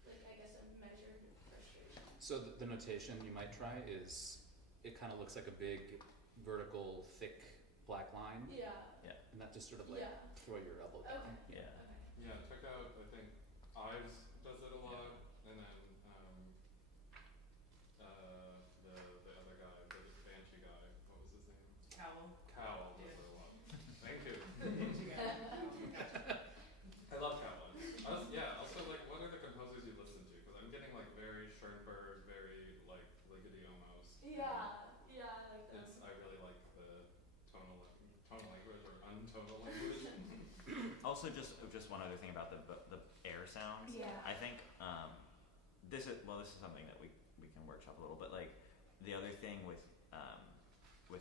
I guess a measured frustration. So the notation you might try is, it kind of looks like a big vertical thick black line. Yeah. And that just sort of like throw your elbow down. Okay. Yeah. Yeah, check out, I think Ives does it a lot, and then the other guy, the Banshee guy, what was his name? Cowell. Cowell does it a lot. Thank you. I love Cowell. Also like, what are the composers you listen to? Because I'm getting like very Schoenberg, very like Ligeti almost. Yeah, I like them. I really like the tonal language or untonal language. Also, just one other thing about the air sounds. Yeah. I think this is something that we can workshop a little, but like the other thing with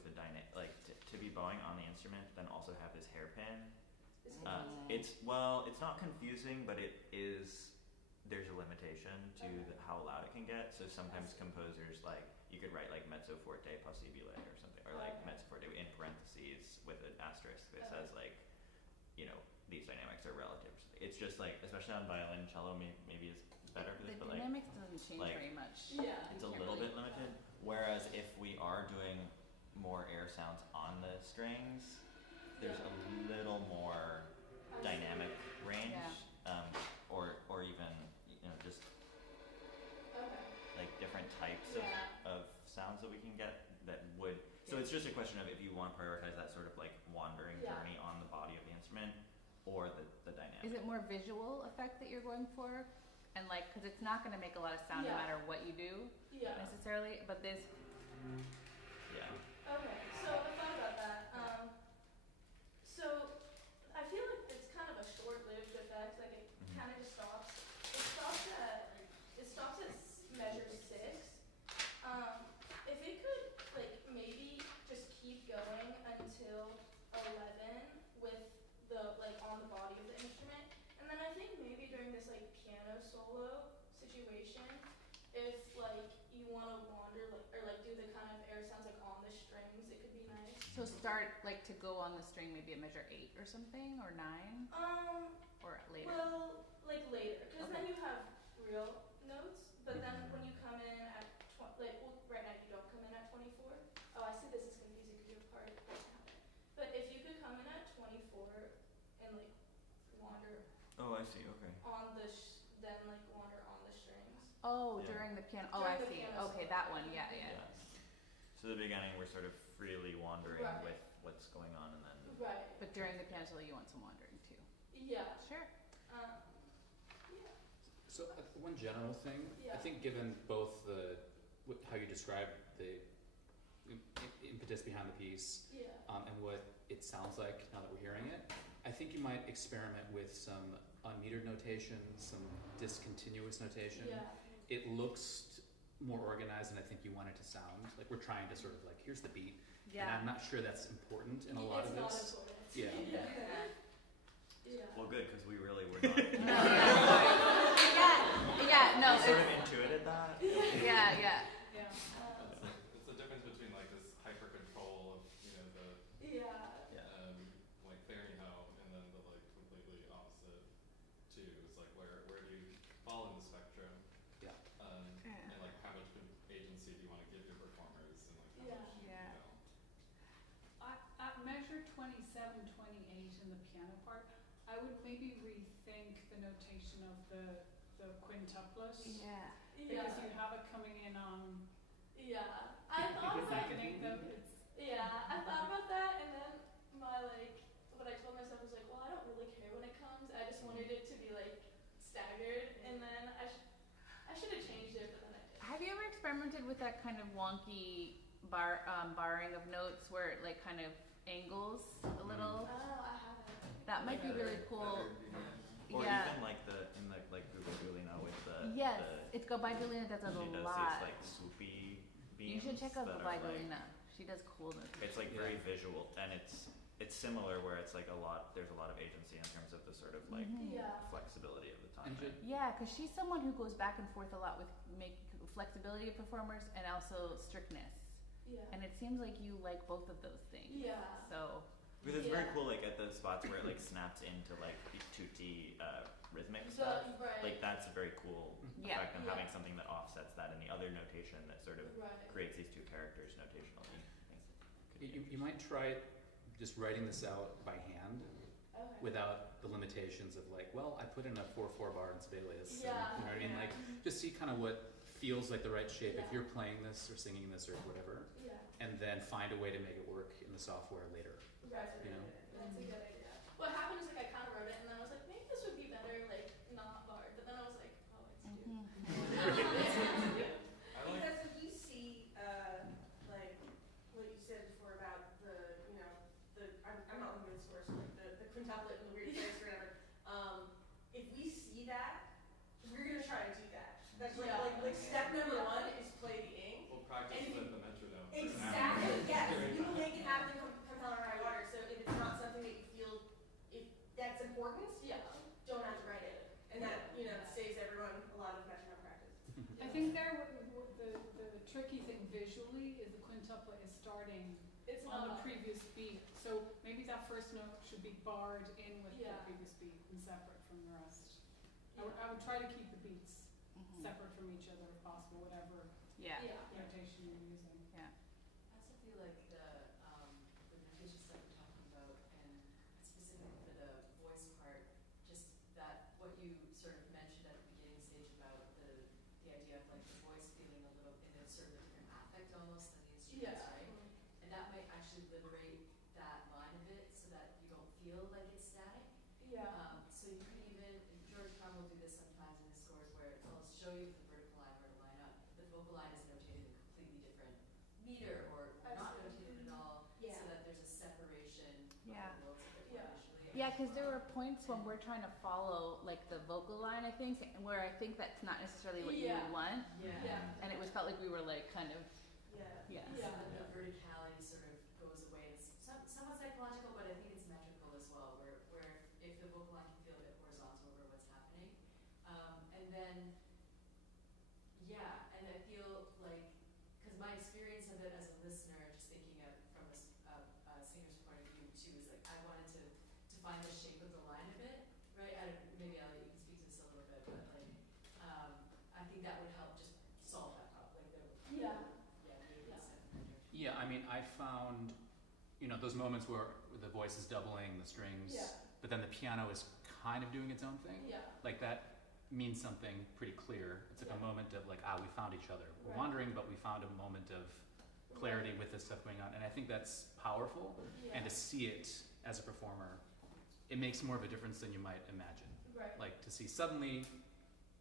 the dynamic, like to be bowing on the instrument, then also have this hairpin. It's not confusing, but it is. There's a limitation to how loud it can get. So sometimes composers, like, you could write like mezzo forte possibile or something, or like mezzo forte in parentheses with an asterisk that says like, these dynamics are relative. It's just like, especially on violin, cello maybe is better for this, The but dynamics doesn't change like, very much. Yeah. it's a little bit limited. Whereas if we are doing more air sounds on the strings, there's a little more dynamic range, or of sounds that we can get that would, so it's just a question of if you want to prioritize that sort of like wandering journey on the body of the instrument or the dynamic. Is it more visual effect that you're going for? And like, cause it's not gonna make a lot of sound no matter what you do necessarily, but this. Okay, so I thought about that. So I feel like it's kind of a short-lived effect. Like it kind of just stops. It stops at measure 6. If it could like maybe just keep going until 11 with the like on the body of the instrument, and then I think maybe during this like piano solo situation, if like you want to wander like or like do the kind of air sounds like on the strings, it could be nice. So start like to go on the string maybe at measure 8 or something, or 9? Or later? Well, like later, because then you have real notes, but then when you come in at right now you don't come in at 24. Oh, I see this is confusing because your part doesn't have it. But if you could come in at 24 and like wander. Oh, I see. Okay. On the then like wander on the strings. Oh, during the piano. Oh, I see. Okay, that one. Yeah. So the beginning, we're sort of freely wandering with what's going on, and then. Right. But during the piano solo, you want some wandering too. Yeah. Sure. So one general thing, I think given both how you describe the impetus behind the piece and what it sounds like now that we're hearing it, I think you might experiment with some unmetered notation, some discontinuous notation. It looks more organized than I think you want it to sound. Like we're trying to sort of like, here's the beat. And I'm not sure that's important in a lot of this. Well, good, because we really were not. No. We sort of intuited that. It's the difference between like this hyper control of like clearing out, and then the like completely opposite too. It's like where do you fall in the spectrum? And like how much agency do you want to give your performers, and like how much you don't. At measure 27, 28 in the piano part, I would maybe rethink the notation of the quintuplets. Because you have it coming in on. I thought about I thought about that, and then what I told myself was like, well, I don't really care when it comes. I just wanted it to be like staggered, and then I should have changed it, but then I didn't. Have you ever experimented with that kind of wonky barring of notes where it like kind of angles a little? Oh, I haven't. That might be really cool. Or even like in the like Google Dulina with the. Yes, it's Gobidulina does it a lot. These like swoopy beams. You should check out Gobidulina. She does cool notes. It's like very visual, and it's similar where it's like there's a lot of agency in terms of the sort of like flexibility of the time. Yeah, because she's someone who goes back and forth a lot with flexibility of performers and also strictness. And it seems like you like both of those things. So. Because it's very cool, like at the spots where it like snaps into like tutti rhythmic stuff. Like that's a very cool effect, and having something that offsets that, and the other notation that sort of creates these two characters notationally. You might try just writing this out by hand without the limitations of like, well, I put in a 4/4 bar in Sibelius. You know what I mean? Like, just see kind of what feels like the right shape if you're playing this or singing this or whatever, and then find a way to make it work in the software later. You know? That's a good idea. What happened is like I kind of wrote it, and then I was like, maybe this would be better like not barred, but then I was like, oh, it's cute. Because if you see like what you said before about the I'm not looking at the scores, like the quintuplet and the weird place or whatever. If we see that, we're gonna try to do that. That's like step number 1 is play the ing. We'll practice the metronome. Exactly. Yes. You will make it happen. Compel or high water. So if it's not something that you feel if that's important, don't have to write it, and that saves everyone a lot of metronome practice. I think the tricky thing visually is the quintuplet is starting on the previous beat. So maybe that first note should be barred in with the previous beat and separate from the rest. I would try to keep the beats separate from each other if possible, whatever notation you're using. I also feel like the notation stuff we're talking about, and specifically for the voice part, just that what you sort of mentioned at the beginning stage about the idea of like the voice feeling a little in a certain actually liberate that line a bit so that you don't feel like it's static. Yeah. So you could even, George Crumb will do this sometimes in his scores where he'll show you the vertical line where to line up. The vocal line is notated in a completely different meter or not notated at all, Yeah. so that there's a separation Yeah. of the notes a bit more visually. Yeah, because there were points when we're trying to follow like the vocal line, I think, where I think that's not necessarily what you Yeah. would want, Yeah. and it was felt like we were like kind of Yeah. yeah. So the verticality sort of goes away. It's somewhat psychological, but I think it's metrical as well, where if the vocal line can feel a bit horizontal over what's happening. And then, yeah, and I feel like, because my experience of it as a listener, just thinking of from a singer's point of view too, is like I wanted to find the shape of the line a bit, right? Maybe Elliot, you can speak to this a little bit, but like, I think that would help just solve that problem. Like Yeah. Yeah, I mean, I found, you know, those moments where the voice is doubling the strings, Yeah. but then the piano is kind of doing its own thing. Yeah. Like that means something pretty clear. It's like a moment of like, we found each other. We're Right. wandering, but we found a moment of clarity with this stuff going on. And I think that's powerful. Yeah. And to see it as a performer, it makes more of a difference than you might imagine. Right. Like to see suddenly,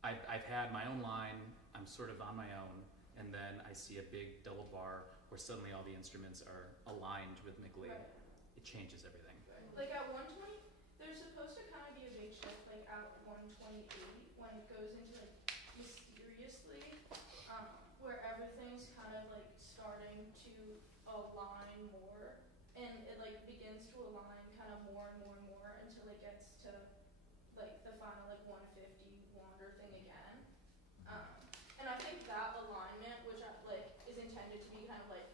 I've had my own line, I'm sort of on my own, and then I see a big double bar where suddenly all the instruments are aligned rhythmically. Right. It changes everything. Like at 120, there's supposed to kind of be a big shift, like at 128, when it goes into like mysteriously, where everything's kind of like starting to align more, and it like begins to align kind of more and more and more until it gets to like the final like 150 wander thing again. And I think that alignment, which like is intended to be kind of like,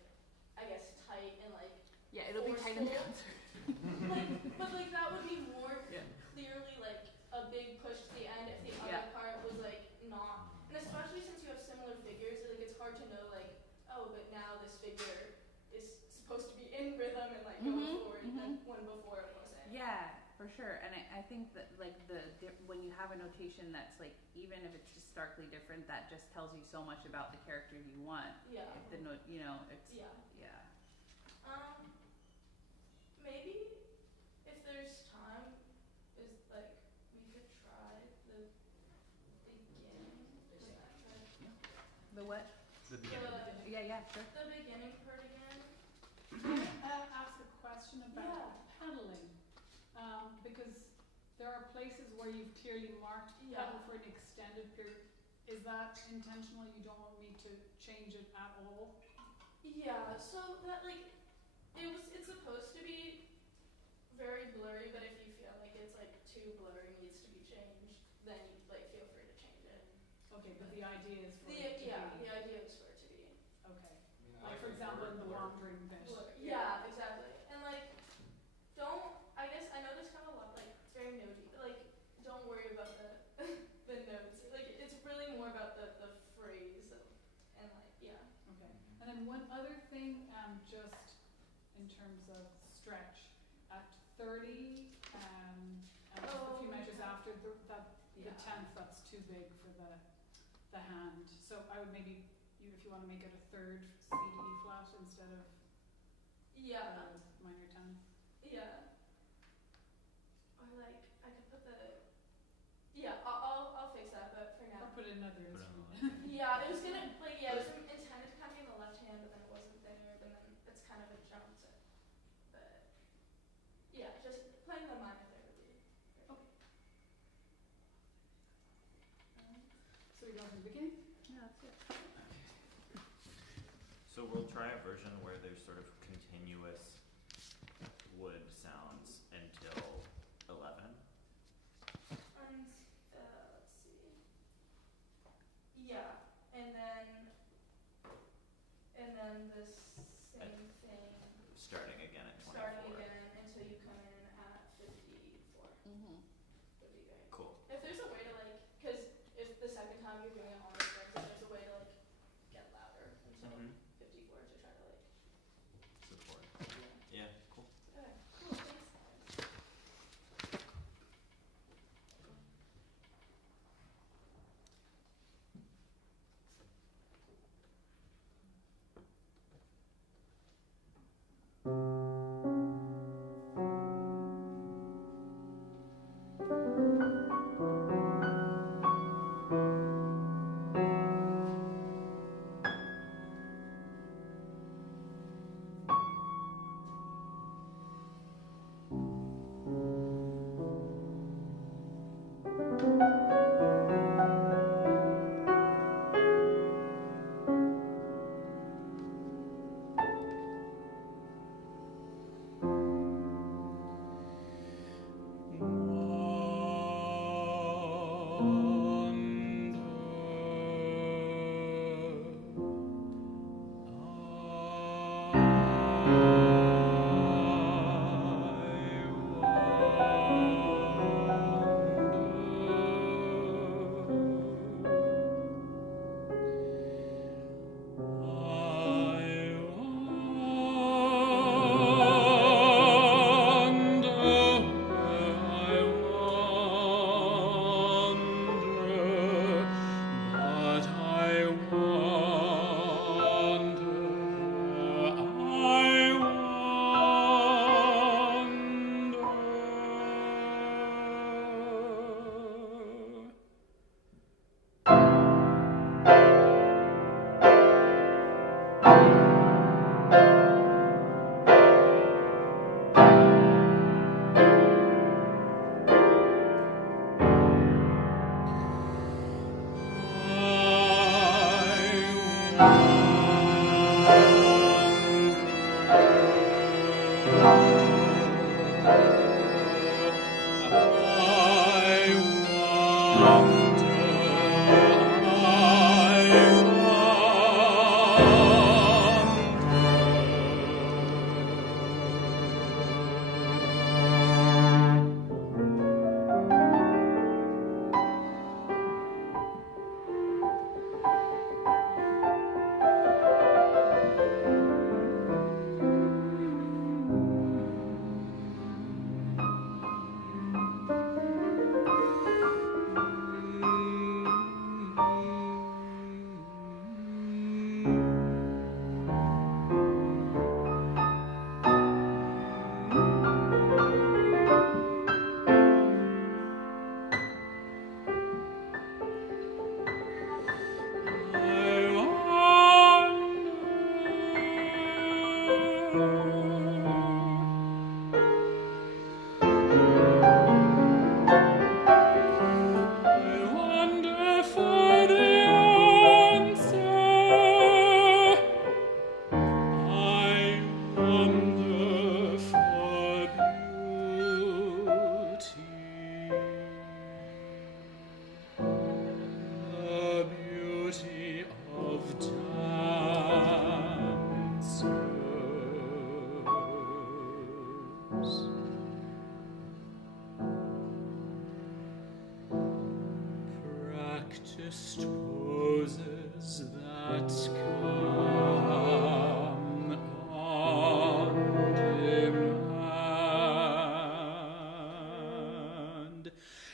I guess, tight and like Yeah, it'll be tight in forceful. concert. But like that would be more Yeah. clearly like a big push to the end if the Yeah. other part was like not. And especially since you have similar figures, like it's hard to know like, oh, but now this figure is supposed to be in rhythm and like going forward than one before it wasn't. Yeah, for sure. And I think that like when you have a notation that's like, even if it's just starkly different, that just tells you so much about the character you want. Yeah. If the note, you know, it's Yeah. yeah. Maybe if there's time, is like we could try the beginning. The what? The beginning. Yeah, sure. The beginning part again. Can I ask a question about pedaling? Because there are places where you've clearly marked pedal for an extended period. Is that intentional? You don't want me to change it at all? Yeah, so that like it's supposed to be very blurry, but if you feel like it's like too blurry, needs to be changed, then you like feel free to change it. Okay, but the idea is for The it to yeah, be the idea is for it to be okay. I mean, Like I for example, in the blur. wandering bit. blurry. Yeah, exactly. And like I guess I know this kind of a lot, like it's very notey, but like don't worry about the the notes. Like it's really more about the phrase and like yeah. Okay. And then one other thing, just in terms of stretch, at 30, and just a few measures after the 10th, that's too big for the hand. So I would maybe, if you want to make it a third C to E flat instead of minor 10th. Yeah. Or like I could put the I'll fix that, but for Or now. put another Put it on instrument. the left. Yeah, it was gonna like it was intended to kind of be in the left hand, but then it wasn't there, but then it's kind of a jump to but yeah, just playing the minor there would be great. So we go from the beginning? Yeah, that's it. So we'll try a version where there's sort of continuous wood sounds until 11. And let's see. Yeah, and then the same thing Starting again at 24. starting again until you come in at 54. Mm-hmm. Would be great. Cool. If there's a way to like, because if the second time you're doing it on the strings, if there's a way to like get louder until 54 to try to like. Support. Yeah. Yeah, cool. Okay. Cool. Thanks. Thank Practiced poses that come on demand,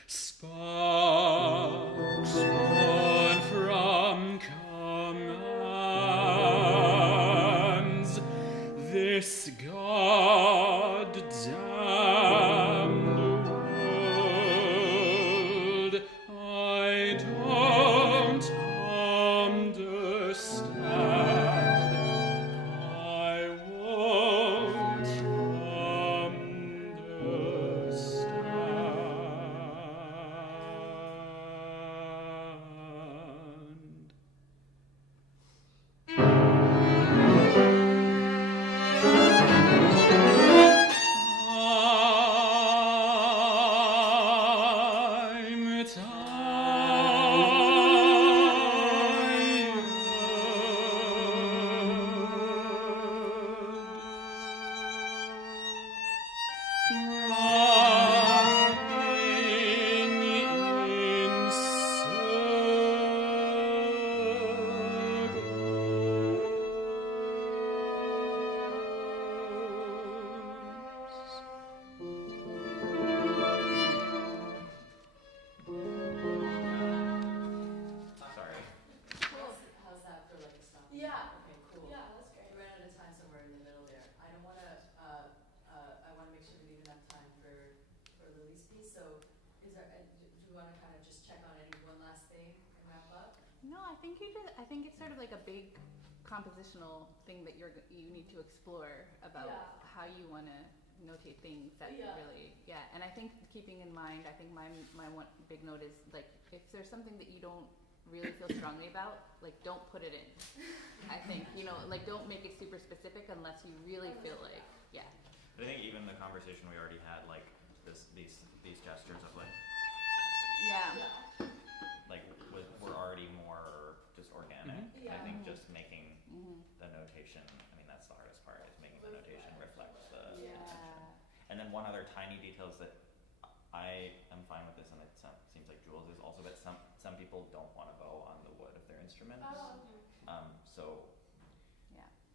sparks born from commands, this God-damned world I don't understand. I won't understand. Sorry. How's that for like a stop? Yeah. Okay, cool. Yeah, that's great. We ran out of time somewhere in the middle there. I don't want to. I want to make sure we leave enough time for Lily's piece. So, is there? Do we want to kind of just check on any one last thing and wrap up? No, I think you did. I think it's sort of like a big compositional thing that you need to explore about how you want to notate things that really, and I think keeping in mind, I think my one big note is like if there's something that you don't really feel strongly about, like don't put it in. I think, like don't make it super specific unless you really feel like, But I think even the conversation we already had, like these gestures of like were already more just organic. I think just making the notation, I mean that's the hardest part, is making the notation reflect the intention. And then one other tiny detail is that I am fine with this, and it seems like Jules is also, but some people don't want to bow on the wood of their instruments. So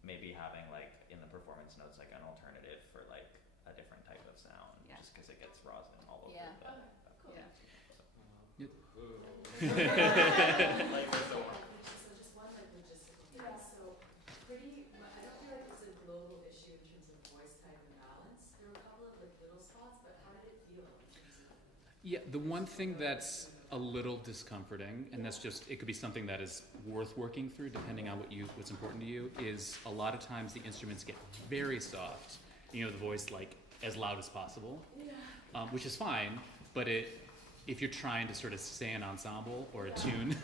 maybe having like in the performance notes like an alternative for like a different type of sound, just because it gets rosin all over the. Cool. Like So just one like logistical thing. So pretty. I don't feel like it's a global issue in terms of voice type and balance. There were a couple of like little spots, but how did it feel in terms of? Yeah, the one thing that's a little discomforting, and that's just, it could be something that is worth working through depending on what's important to you, is a lot of times the instruments get very soft, the voice like as loud as possible, which is fine, but if you're trying to sort of say an ensemble or a tune,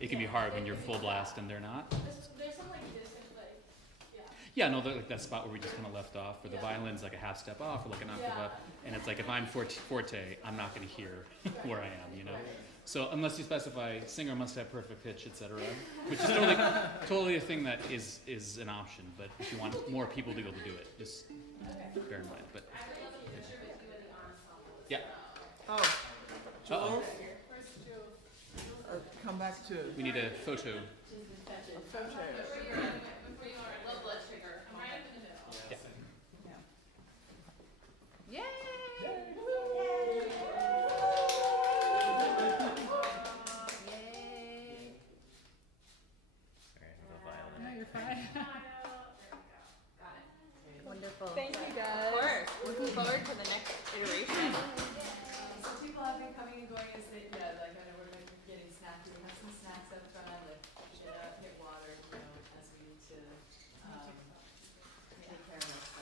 it can be hard when you're full blast and they're not. There's some like distant Yeah, no, like that spot where we just kind of left off, where the violin's like a half step off or like an octave up, and it's like if I'm forte, I'm not going to hear where I am, So unless you specify singer must have perfect pitch, etc., which is totally a thing that is an option. But if you want more people to be able to do it, just bear in mind. But Oh, uh-oh. come back to We need a photo. a photo. Low blood sugar. I'm right in the middle. Yeah. Yay! No, you're fine. Wonderful. Thank you Of guys. course. Looking forward to the next iteration. So people have been coming and going as they, I know we're getting snacky. We have some snacks up front, like get water, as we need to take care of us.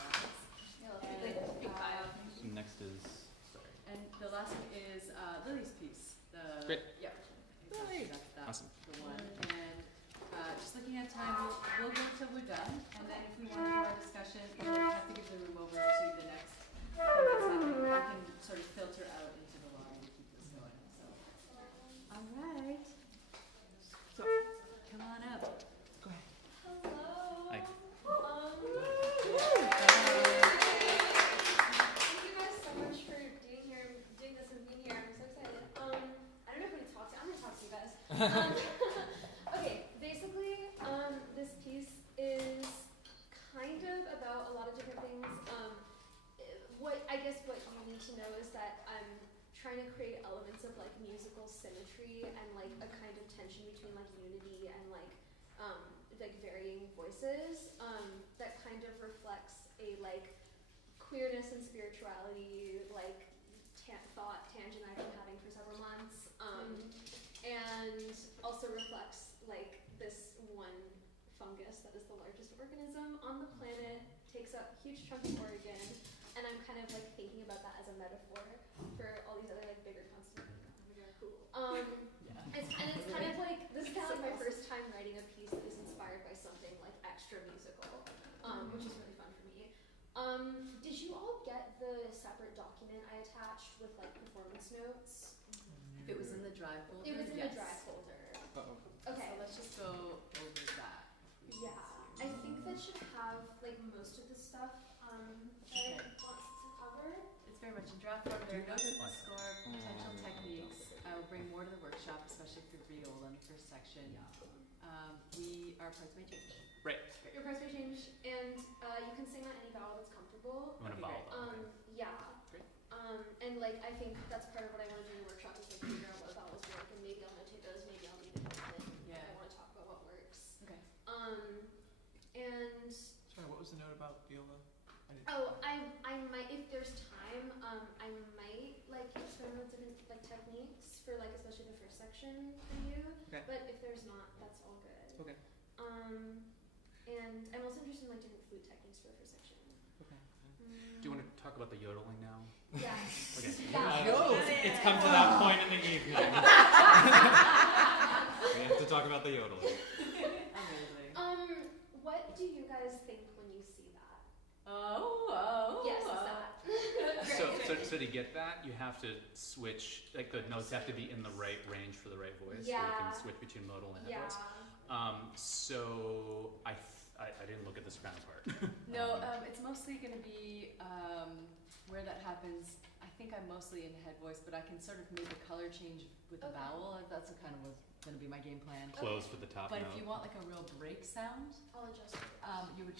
time. We'll go till we're done, and then if we want to do our discussion, we'll have to give the room over to the next thing that's happening. I can sort of filter out into the lobby to keep this going. So, all right. So, Come on up. go ahead. Hello. Hi. Thank you guys so much for being here, doing this and being here. I'm so excited. I don't know who to talk to. I'm gonna talk to you guys. Okay, basically, this piece is kind of about a lot of different things. What you need to know is that I'm trying to create elements of like musical symmetry and like a kind of tension between like unity and like varying voices that kind of reflects a like queerness and spirituality like thought tangent I've been having for several months, and also reflects like this one fungus that is the largest organism on the planet, takes up a huge chunk of Oregon, and I'm kind of like thinking about that as a metaphor for all these other like bigger constellations. Cool. It's kind of like this is kind of like my first time writing a piece that is inspired by something like extra musical, which is really fun for me. Did you all get the separate document I attached with like performance notes? If it was in the drive folder. It was in yes. the drive folder. Okay. So let's just go over that. Yeah, I think that should have like most of the stuff that it wants to cover. It's very much in draft form. There are notes in the score, potential techniques. I will bring more to the workshop, especially for viola in the first section. We are parts may change. Right. Your parts may change, and you can sing on any vowel that's comfortable. You want to vowel that? Yeah. Great. And like I think that's part of what I want to do in the workshop is like figure out what vowels work, and maybe I'll notate those, maybe I'll leave it open. Yeah. I want to talk about what works. Okay. And Sorry, what was the note about viola? I might, if there's time, I might like experiment with different like techniques for like especially the first section for you. Okay. But if there's not, that's all good. Okay. And I'm also interested in like different flute techniques for the first section. Okay. Do you want to talk about the yodeling now? Yes. Okay. It's come to that point in the evening. We have to talk about the yodeling. Amazing. What do you guys think when you see that? Yes, it's that. So to get that, you have to switch, like the notes have to be in the right range for the right voice. So you can switch between modal and head voice. So I didn't look at the soprano part. No, it's mostly going to be where that happens. I think I'm mostly in head voice, but I can sort of make a color change with a vowel. That's what kind of was going to be my game plan. Close for the top But note. if you want like a real break sound, I'll adjust it.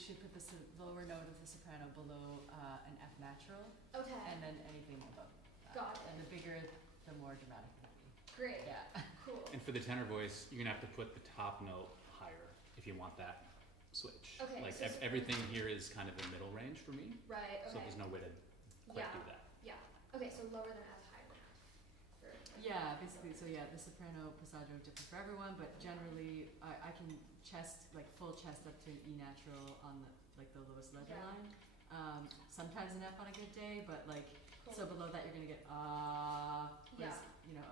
should put the lower note of the soprano below an F natural, Okay. and then anything above that. Got it. And the bigger, the more dramatic it will be. Great. Yeah. Cool. And for the tenor voice, you're gonna have to put the top note higher if you want that switch. Okay, Like so everything here is kind of the middle range for me, Right. Okay. so there's no way to quite do that. Yeah. Okay. So lower than F, higher than F. Yeah, basically. So yeah, the soprano passaggio different for everyone, but generally I can full chest up to an E natural on the lowest ledger line. Sometimes an F on a good day, but Cool. so below that you're gonna get whereas,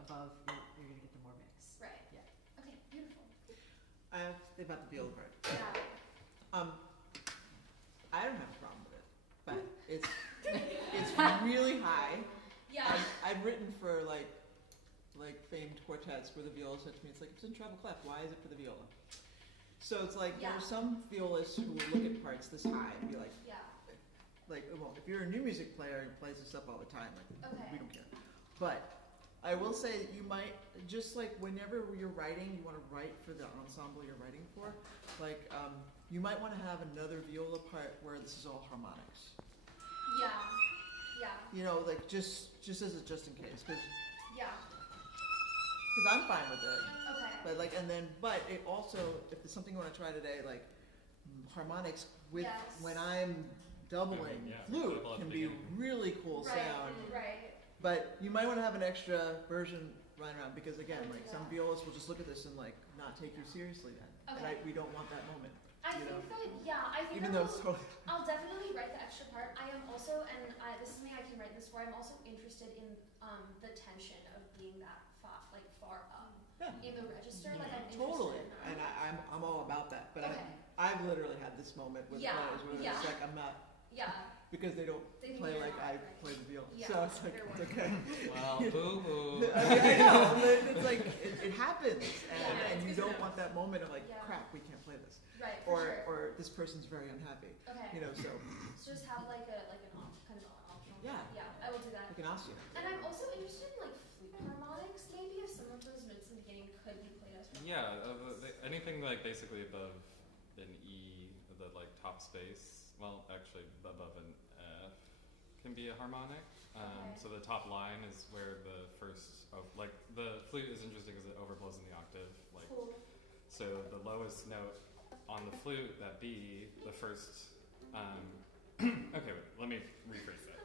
above you're gonna get the more mix. Right. Yeah. Okay. Beautiful. I have to say about the viola part. Yeah. I don't have a problem with it, but it's really high. Yeah. I've written for like famed quartets where the viola said to me, it's like, it's in treble clef, why is it for the viola? So it's like, there are some violists who will look at parts this high and be like, well, if you're a new music player and plays this up all the time, we don't care. But I will say that you might, just like whenever you're writing, you want to write for the ensemble you're writing for, you might want to have another viola part where this is all harmonics. Yeah. Yeah. You know, just as a just in case, because Yeah. I'm fine with it. Okay. But but it also, if there's something you want to try today, like harmonics with when I'm doubling flute can be really cool sound. Right. But you might want to have an extra version running around because again, some violists will just look at this and not take you seriously then. Okay. And we don't want that moment. I think Even though it's totally I'll definitely write the extra part. I am also, and this is something I can write this for, I'm also interested in the tension of being that far up in the register. I'm interested totally. in that. And I I'm all about that, but Okay. I've literally had this moment with Yeah, players where yeah. it's like I'm not, Yeah. because they don't They think play you're like not, I right. play the viol. Yeah, So it's like, they're it's wonderful. okay. Well, boo-hoo. I mean, I know, but it's like, it happens, and, Yeah, and it's you good to don't know. want that moment of like, Yeah. crap, we can't play this. Right, for sure. Or this person's very unhappy, Okay. you know, so, So just have like an kind of optional. Yeah. Yeah, I will do that. we can ask you. And I'm also interested in like flute harmonics, maybe if some of those notes in the beginning could be played as harmonics. Yeah, anything like basically above an E, the like top space, well, actually above an F can be a harmonic. Okay. So the top line is where the first, like the flute is interesting because it overflows in the octave. Like, Cool. so the lowest note on the flute, that B, the first, okay, wait, let me rephrase that.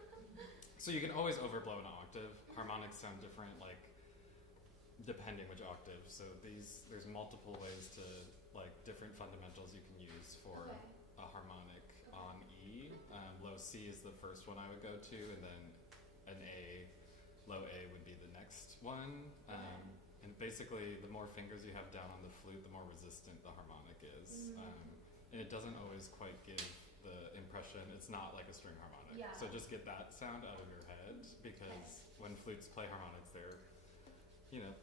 So you can always overblow an octave. Harmonics sound different, like, depending which octave. So there's multiple ways to, like, different fundamentals you can use for Okay. a harmonic on E. Low C is the first one I would go to, and then an A, low A would be the next one. And basically, the more fingers you have down on the flute, the more resistant the harmonic is. And it doesn't always quite give the impression, it's not like a string harmonic. Yeah. So just get that sound out of your head, because when flutes play harmonics, they're, you know,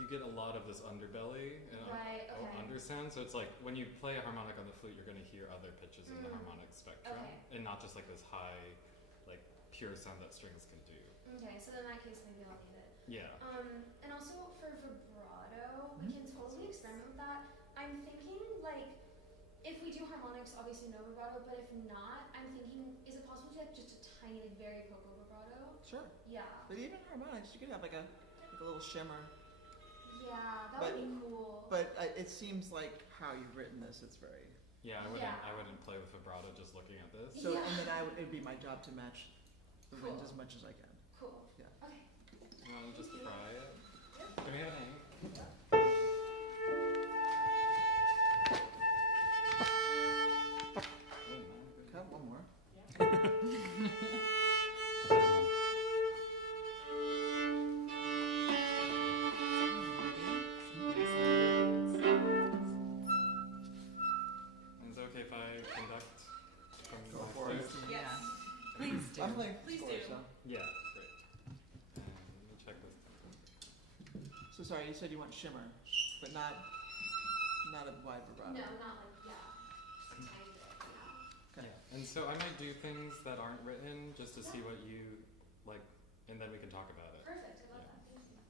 you get a lot of this underbelly and Right, okay. undersound. So it's like when you play a harmonic on the flute, you're going to hear other pitches in the harmonic spectrum, Okay. and not just like this high, like pure sound that strings can do. Okay, so in that case maybe I'll need it. Yeah. And also for vibrato, we can totally experiment with that. I'm thinking like if we do harmonics, obviously no vibrato, but if not, I'm thinking is it possible to have just a tiny, like very cocoa vibrato? Sure. Yeah. But even harmonics, you could have like a little shimmer. Yeah, that would be cool. But it seems like how you've written this, it's very. Yeah, Yeah. I wouldn't play with vibrato just looking at this. So Yeah. and then it'd be my job to match the Cool. wind as much as I can. Cool. Yeah. Okay. You want to just try it? Can we have an ink? Have one more. Is it okay if I conduct from Go my for it. flute? Yes. Please do. I'm playing Please score, do. so. Yeah, great. Let me check this. So sorry, you said you want shimmer, but not a wide vibrato. No, not like just a tiny bit. Yeah. Okay. And so I might do things that aren't written just to see what you like, and then we can talk about it. Perfect. I love that. Thank you.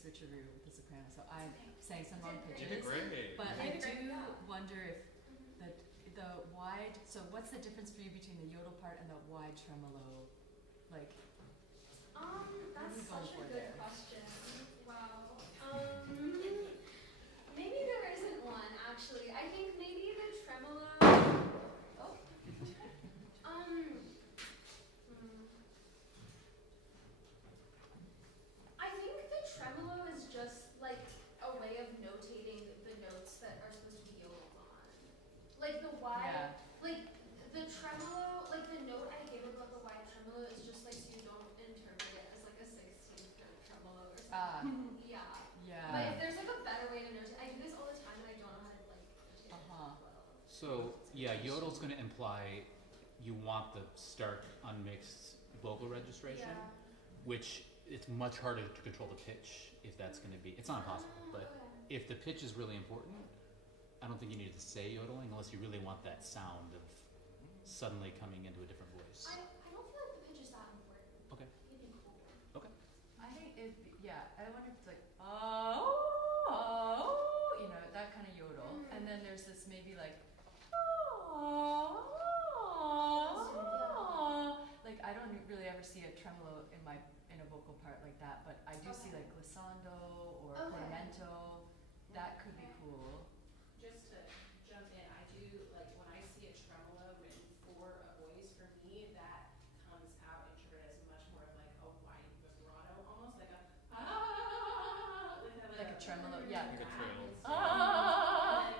switcheroo with the soprano, so I'm saying some wrong You pitches. did great. But You I did great, do yeah. wonder if the wide. So what's the difference for you between the yodel part and the wide tremolo? Like, That's What are we going such a for good there? question. Wow. Maybe there isn't one actually. I think maybe the tremolo. Oh. I think the tremolo is just like a way of notating the notes that are supposed to be yodeled on. Yeah. Yeah. Yeah. But if there's like a better way to notate, I do this all the time and I don't know how to like notate it well. So yeah, yodel's going to imply you want the stark, unmixed vocal registration, which it's much harder to control the pitch if that's going to be. It's not impossible, but if the pitch is really important, I don't think you need to say yodeling unless you really want that sound of suddenly coming into a different voice. I don't feel like the pitch is that important. Okay. It'd be cool. Okay. I think I wonder if it's like, you know, that kind of yodel. And then there's this maybe like, like I don't really ever see a tremolo in a vocal part like that, but I do see like glissando or portamento. That could be cool. Just to jump in, I do, like, when I see a tremolo written for a voice, for me, that comes out interpreted as much more of like a white vibrato, almost like a Like a tremolo, yeah. Like a trail.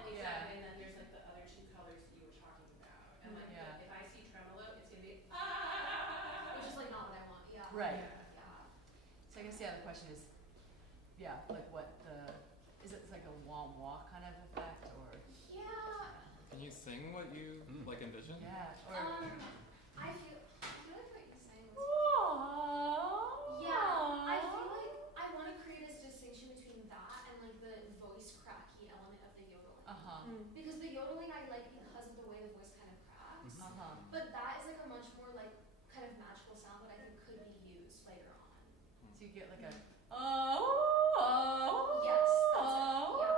Exactly, and then there's like the other two colors that you were talking about. And like, if I see tremolo, it's gonna be which is like not what I want. Yeah. Right. Yeah. So I guess the question is, like what is it like a wah-wah kind of effect or? Yeah. Can you sing what you like envision? Yeah. Or I feel like what you're saying was I feel like I want to create this distinction between that and like the voice cracky element of the yodeling. Because the yodeling I like because of the way the voice kind of cracks. But that is like a much more like kind of magical sound that I think could be used later on. So you get like a Yes, that's it.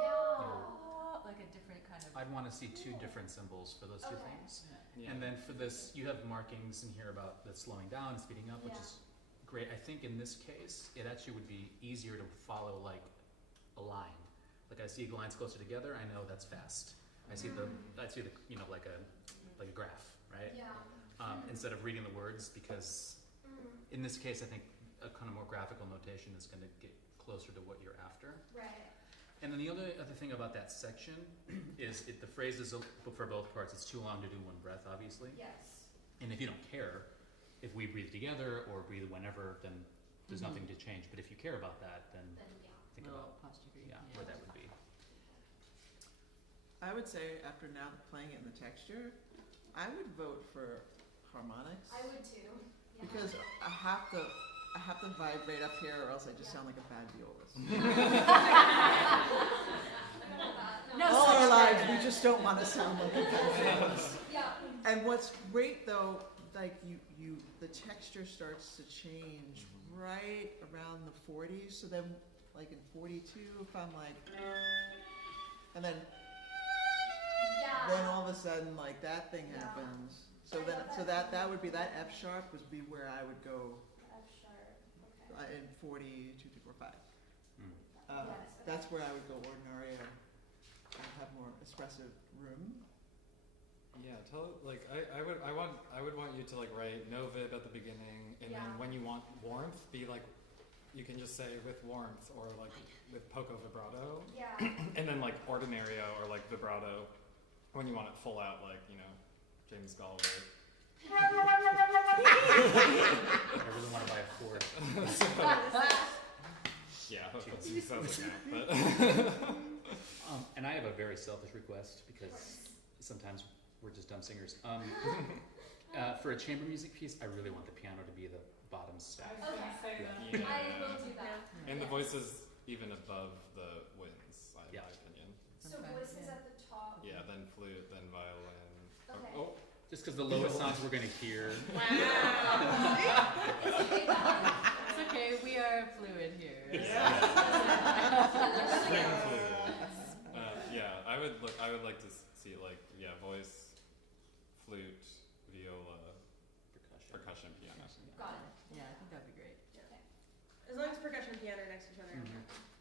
Yeah. Like a different kind of. I'd want to see two different symbols for those two things. Yeah. And then for this, you have markings in here about the slowing down and speeding up, which is great. I think in this case, it actually would be easier to follow like a line. Like I see the lines closer together, I know that's fast. I see the you know like a graph, right? Yeah. Instead of reading the words, because in this case, I think a kind of more graphical notation is going to get closer to what you're after. Right. And then the other thing about that section is the phrase is for both parts. It's too long to do one breath, obviously. Yes. And if you don't care, if we breathe together or breathe whenever, then there's nothing to change. But if you care about that, then think about where that would be. I would say after now playing it in the texture, I would vote for harmonics. I would too. Yeah. Because I have to vibrate up here, or else I just sound like a bad violist. All our lives, we just don't want to sound like a bad violist. And what's great though, like the texture starts to change right around the 40s. So then, like in 42, if I'm like, and then all of a sudden, like that thing happens. So that would be that F sharp would be where I would go. F sharp. Okay. In 40, 2, 3, 4, 5. That's where I would go ordinario and have more expressive room. Yeah, I would want you to like write no vib at the beginning, and then when you want warmth, be like, you can just say with warmth or like with poco vibrato. Yeah. And then like ordinario or like vibrato when you want it full out, like, you know, James Galway. I really want to buy a Ford. Yeah, hopefully it sounds like that. But and I have a very selfish request because sometimes we're just dumb singers. For a chamber music piece, I really want the piano to be the bottom stack. Okay. Yeah. I will do that. And the voices even above the winds, in my opinion. So voices at the top. Yeah, then flute, then violin. Okay. Oh. Just because the lowest sounds we're going to hear. It's okay, we are fluid here. I would like to see voice, flute, viola, percussion, piano. Got it. Yeah, I think that'd be great. Okay. As long as percussion and piano are next to each other.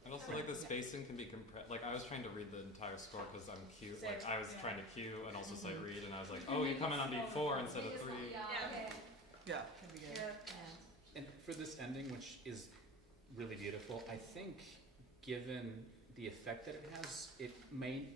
And also, like, the spacing can be compressed. Like, I was trying to read the entire score because I'm cue. Like, I was trying to cue and also say read, and I was like, oh, you come in on B4 instead of 3. Yeah. Can be good. Yeah. And for this ending, which is really beautiful, I think, given the effect that it has, it may,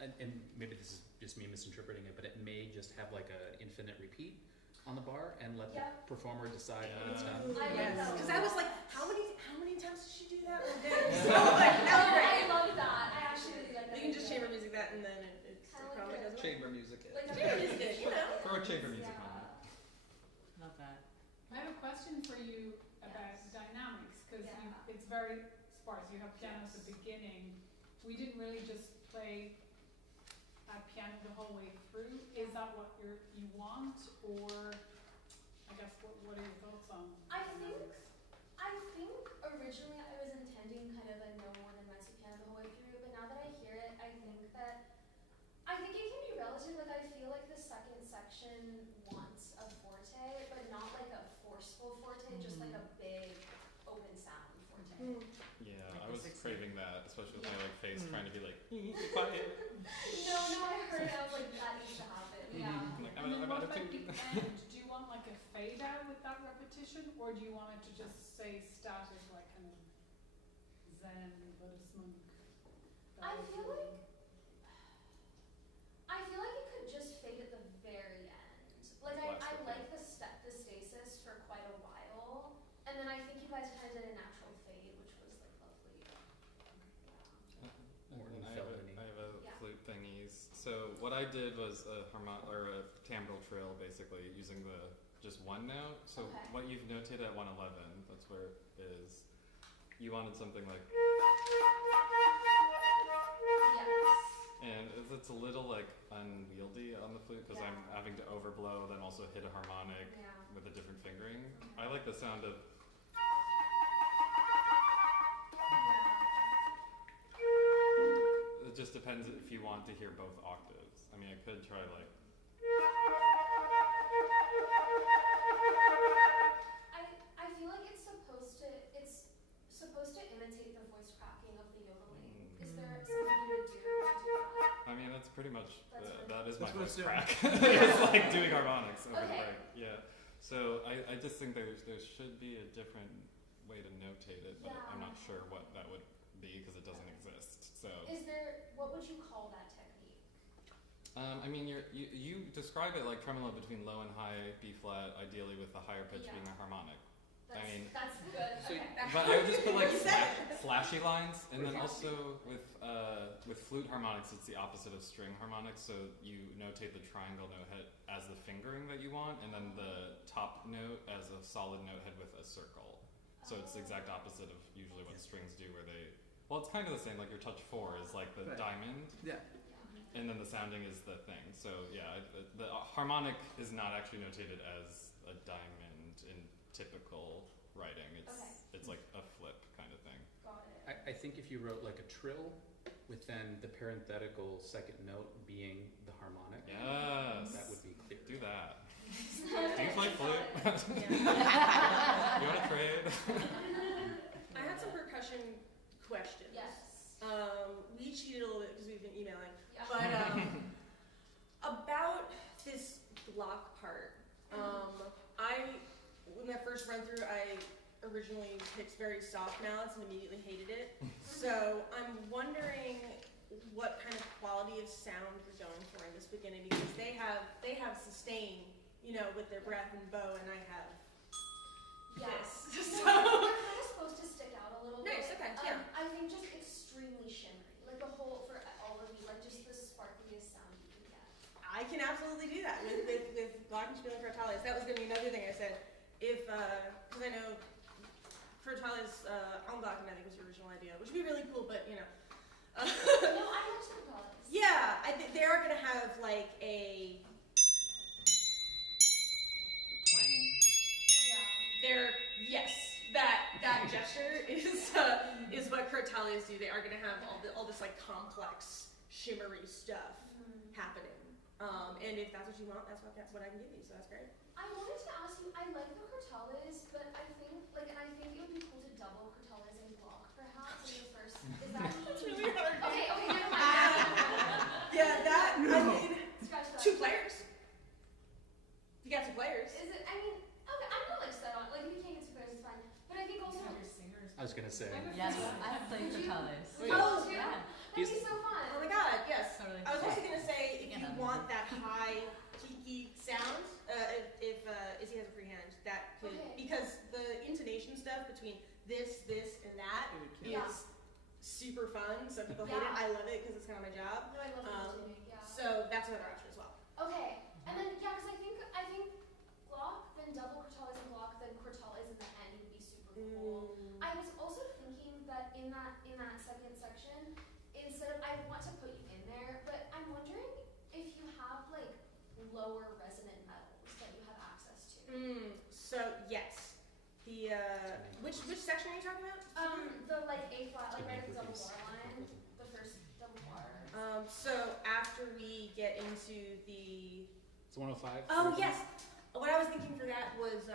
and maybe this is just me misinterpreting it, but it may just have like an infinite repeat. on the bar and let the performer decide when it's done. Because I was like, how many times did she do that one day? So like, that was great. I love that. I actually really like that. You can just chamber music that, and then it probably goes away. Chamber music. Like chamber music, you know. Throw chamber music on it. Love that. I have a question for you about dynamics, because it's very sparse. You have piano at the beginning. We didn't really just play at piano the whole way through. Is that what you want, or I guess what are your thoughts on? I think originally I was intending kind of a no more than mezzo piano the whole way through, but now that I hear it, I think it can be relative. Like I feel like the second section wants a forte, but not like a forceful forte, just like a big open sound forte. Yeah, I was craving that, especially with my like face trying to be like quiet. No, I heard it. I was like, that needs to happen. Yeah. Like, And then what about the end? Do you want like a fade out with that repetition, or do you want it to just stay static, like kind of zen, Buddhist monk? I feel like it could just fade at the very end. Like I like the stasis for quite a while, and then I think you guys kind of did a natural fade, which was like lovely. I have a flute thingies. So what I did was a timbral trill, basically using just one note. So what you've noted at 111, that's where it is. You wanted something like. And it's a little like unwieldy on the flute because I'm having to overblow, then also hit a harmonic with a different fingering. I like the sound of. It just depends if you want to hear both octaves. I mean, I could try like. I feel like it's supposed to imitate the voice cracking of the yodeling. Is there something you would do to do that? I mean, that's pretty much that is my That's voice crack. It's like doing harmonics over the break. Yeah. So I just think there should be a different way to notate it, but I'm not sure what that would be because it doesn't exist. So. What would you call that technique? I mean, you describe it like tremolo between low and high B flat, ideally with the higher pitch being a harmonic. That's good. Okay. But I would just put like flashy lines, and then also with flute harmonics, it's the opposite of string harmonics. So you notate the triangle note head as the fingering that you want, and then the top note as a solid note head with a circle. So it's the exact opposite of usually what strings do, where they. Well, it's kind of the same. Like your touch 4 is like the diamond. Yeah. And then the sounding is the thing. So yeah, the harmonic is not actually notated as a diamond in typical writing. It's like a flip kind of thing. Got it. I think if you wrote like a trill with then the parenthetical second note being the harmonic, that would be clear. Do that. Do you play flute? You want to trade? I had some percussion questions. Yes. We cheated a little bit because we've been emailing. Yeah. But about this block part, when I first run through, I originally picked very soft mallets and immediately hated it. So I'm wondering what kind of quality of sound you're going for in this beginning, because they have sustain, with their breath and bow, and I have this. So they're kind of supposed to stick out a little bit. Nice. Okay. Yeah. I think just extremely shimmery, like the whole for all of you, like just the sparkliest sound you can get. I can absolutely do that with glockenspiel and fratalis. That was going to be another thing I said. If because I know fratalis en glocken, I think was your original idea, which would be really cool, but No, I love fratalis. Yeah, they are going to have like a. Twanging. Yeah. That gesture is what crotalias do. They are going to have all this like complex shimmery stuff happening. And if that's what you want, that's what I can give you. So that's great. I wanted to ask you. I like the crotales, but I think it would be cool to double crotales and block perhaps in the first. Is that? That's really hard. Okay, never mind. Yeah, I mean, Scratch that. 2 players. You got 2 players. Is it? I mean, okay, I'm not like set on. Like if you can't get 2 players, it's fine. But I think also. I was gonna say. Yes, I have played fratalis. Oh, yeah. That'd be so fun. Oh my god, yes. Totally. I was also going to say, if you want that high, cheeky sound, if that's kind of my job. No, I love imitating, yeah. So that's another option as well. Okay, and then yeah, because I think block, then double quartiles and block, then quartiles in the end would be super cool. I was also thinking that in that second section, instead of, I want to put you in there, but I'm wondering if you have like lower resonant metals that you have access to. So yes, the which section are you talking about? The like A flat, like right at the double bar line, the first double bar. So after we get into the. It's 105. Oh yes, what I was thinking for that was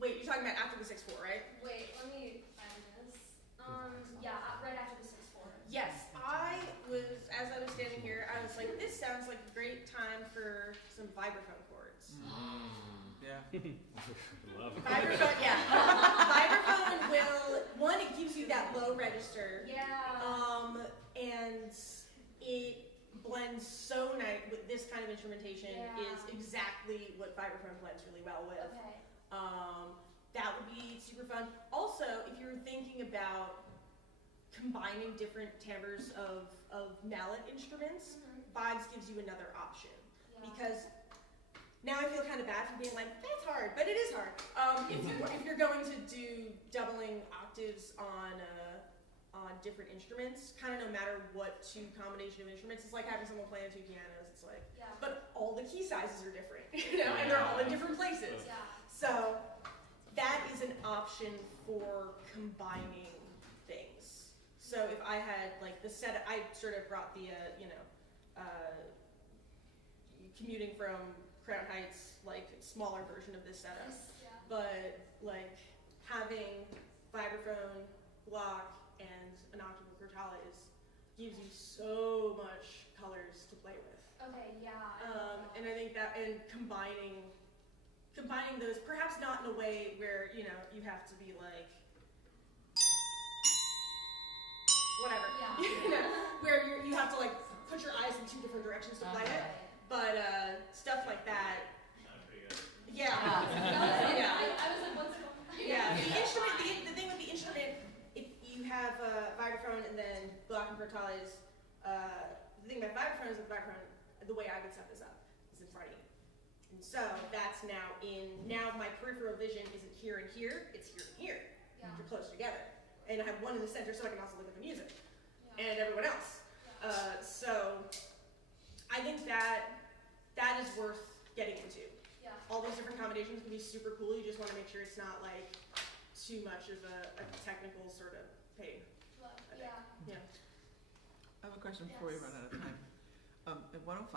wait, you're talking about after the 6/4, right? Wait, let me find this. Yeah, right after the 6/4. Yes, as I was standing here, I was like, this sounds like a great time for some vibraphone chords. Yeah. Love it. Vibraphone, yeah. Vibraphone will, it gives you that low register. Yeah. And it blends so nice with this kind of instrumentation is exactly what vibraphone blends really well with. Okay. That would be super fun. Also, if you're thinking about combining different timbres of mallet instruments, Vibes gives you another option. Yeah. Because now I feel kind of bad for being like, that's hard, but it is hard. If you're going to do doubling octaves on different instruments, kind of no matter what combination of instruments, it's like having someone playing 2 pianos. It's like, but all the key sizes are different, and they're all in different places. Yeah. So that is an option for combining things. So if I had like the set, I sort of brought the commuting from Crown Heights, like smaller version of this setup, but like having vibraphone, block, and an octave of quartiles gives you so much colors to play with. Okay, yeah. And I think that, and combining those, perhaps not in a way where, you have to be like, whatever, where you have to like put your eyes in 2 different directions to play it, but stuff like that. Yeah. Yeah. I was like, what's going on? Yeah. The instrument, the thing with the instrument, if you have a vibraphone and then block and quartiles, the thing about vibraphone is with vibraphone, the way I would set this up is in front of you. And so that's now my peripheral vision isn't here and here, it's here and here. Yeah. They're close together. And I have one in the center so I can also look at the music. And everyone else. So I think that is worth getting into. Yeah. All these different combinations can be super cool. You just want to make sure it's not like too much of a technical sort of pain. Yeah. I have a question before we run out of time. At 105,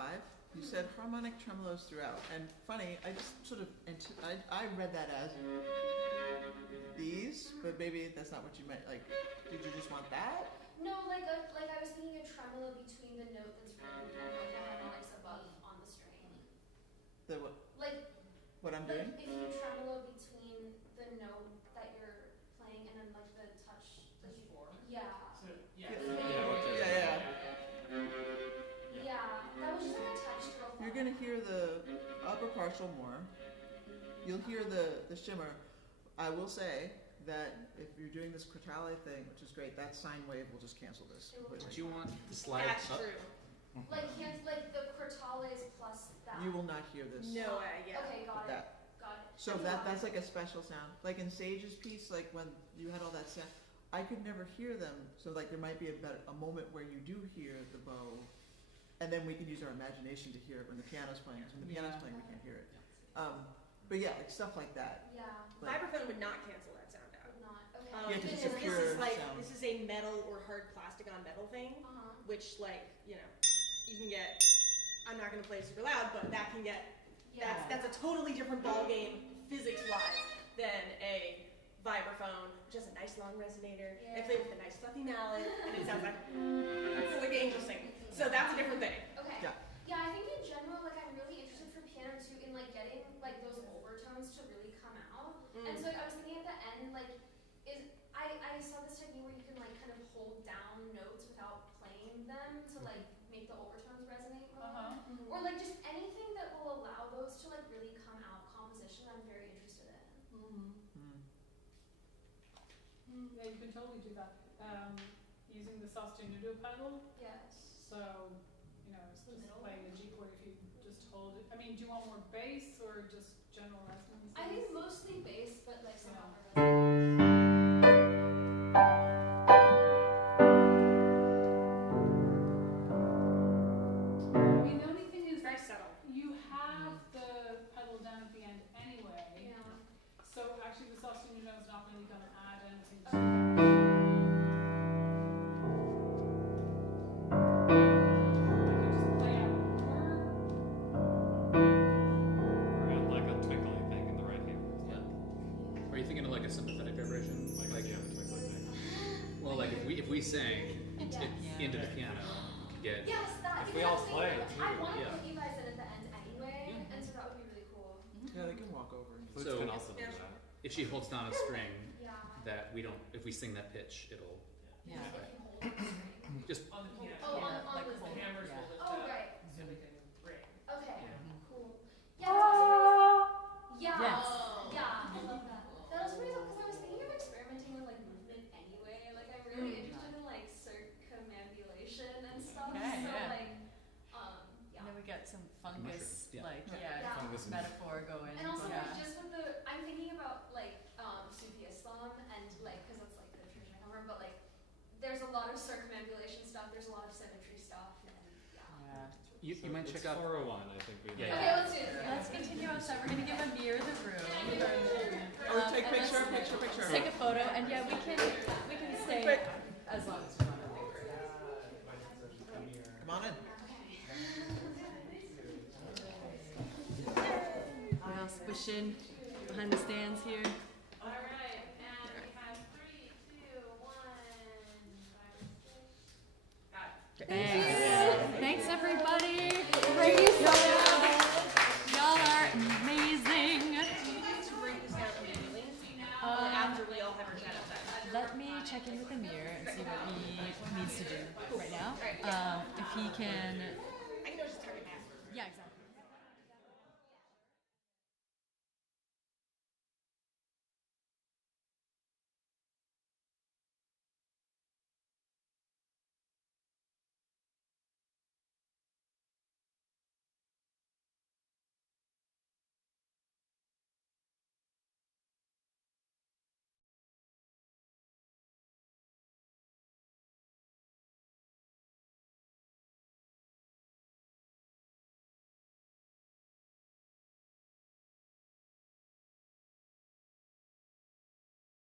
you said harmonic tremolos throughout, and funny, I just sort of I read that as these, but maybe that's not what you meant. Like, did you just want that? No, like I was thinking a tremolo between the note that's written and like the harmonics above on the string. The what? Like what I'm doing? If you tremolo between the note that you're playing and then like the touch. Yeah. So, Yeah, that was just like a touch profile. You're gonna hear the upper partial more. You'll hear the shimmer. I will say that if you're doing this quartile thing, which is great, that sine wave will just cancel this completely. Do you want the slide That's up? true. Like the quartiles plus that. You will not hear this. No way, yeah. Okay, got it. Got it. So that's like a special sound. Like in Sage's piece, like when you had all that sound, I could never hear them. So like there might be a moment where you do hear the bow, and then we can use our imagination to hear it when the piano's playing. Because when the piano's playing, we can't hear it. But yeah, like stuff like that. Yeah. Like, vibraphone would not cancel that sound out. Would not. Okay. Yeah, 'cause it's a this pure is like sound. this is a metal or hard plastic on metal thing, which like you can get. I'm not going to play super loud, but that can get. That's a totally different ball game physics wise than a vibraphone, which has a nice long resonator. I play with a nice fluffy mallet, and it sounds like it's like angel singing. So that's a different thing. Okay. Yeah. Yeah, I think in general, like I'm really interested for piano too in like getting like those overtones to really come out. And so I was thinking at the end, like, I saw this technique where you can like kind of hold down notes without playing them to like make the overtones resonate more. Or like just anything that will allow those to like really come out composition I'm very interested in. Yeah, you can totally do that. using the sostenuto pedal. Yes. So, you know, it's just playing the G chord if you just hold it. I mean, do you want more bass or just general lessons? I think mostly bass, but like some Yeah. upper I mean, the only thing is Very subtle. you have the pedal down at the end anyway. Yeah. So actually the sostenuto is not really going to add anything to Okay. that. Or add like a twinkly thing in the right hand. Yeah. Are you thinking of like a sympathetic vibration? Like yeah, the twinkly thing. Well, like if we sang Yes. into the piano, we could get. Yes, that. If because we I all was thinking play that too. I want to Yeah. put you guys in at the end anyway, Yeah. and so that would be really cool. Yeah, they can walk over. Flutes So- can also do Yeah. that. If she holds down a string, Yeah. that we don't. If we sing that pitch, it'll. Yeah. If you hold the string. Just On the piano. Oh, Yeah, on like the The hold- hammers yeah. will lift Oh, up right. so we can ring. Okay. Yeah. Cool. Yeah. That's also yeah. Yes. Yeah. I love that. That was really cool because I was thinking of experimenting with like movement anyway. Like I'm really interested in like circumambulation and stuff. Okay, so yeah. like, yeah. And then we get some fungus, Mushrooms, yeah. like, Yeah. yeah, Fungus and- metaphor going. And also yeah. like just with the, I'm thinking about like Sufi Islam and like, cause that's like the tradition I come from, but like there's a lot of circumambulation stuff, there's a lot of symmetry stuff, and yeah. Yeah. you might check out. 401, I think we Yeah. Okay, let's do this. Let's continue outside. We're gonna give Amir the room. Or take and picture, let's picture. Take a photo, and yeah, we can stay Quick. as long as we want. I think. Come on in. We all squish in behind the stands here. All right, and we have 3, 2, 1, 5, 6. Thanks. Thanks, everybody. Y'all are amazing. After we all have our chat outside. Let me check in with Amir and see what he needs to do right now. If he can. I can just turn it back. Yeah, exactly.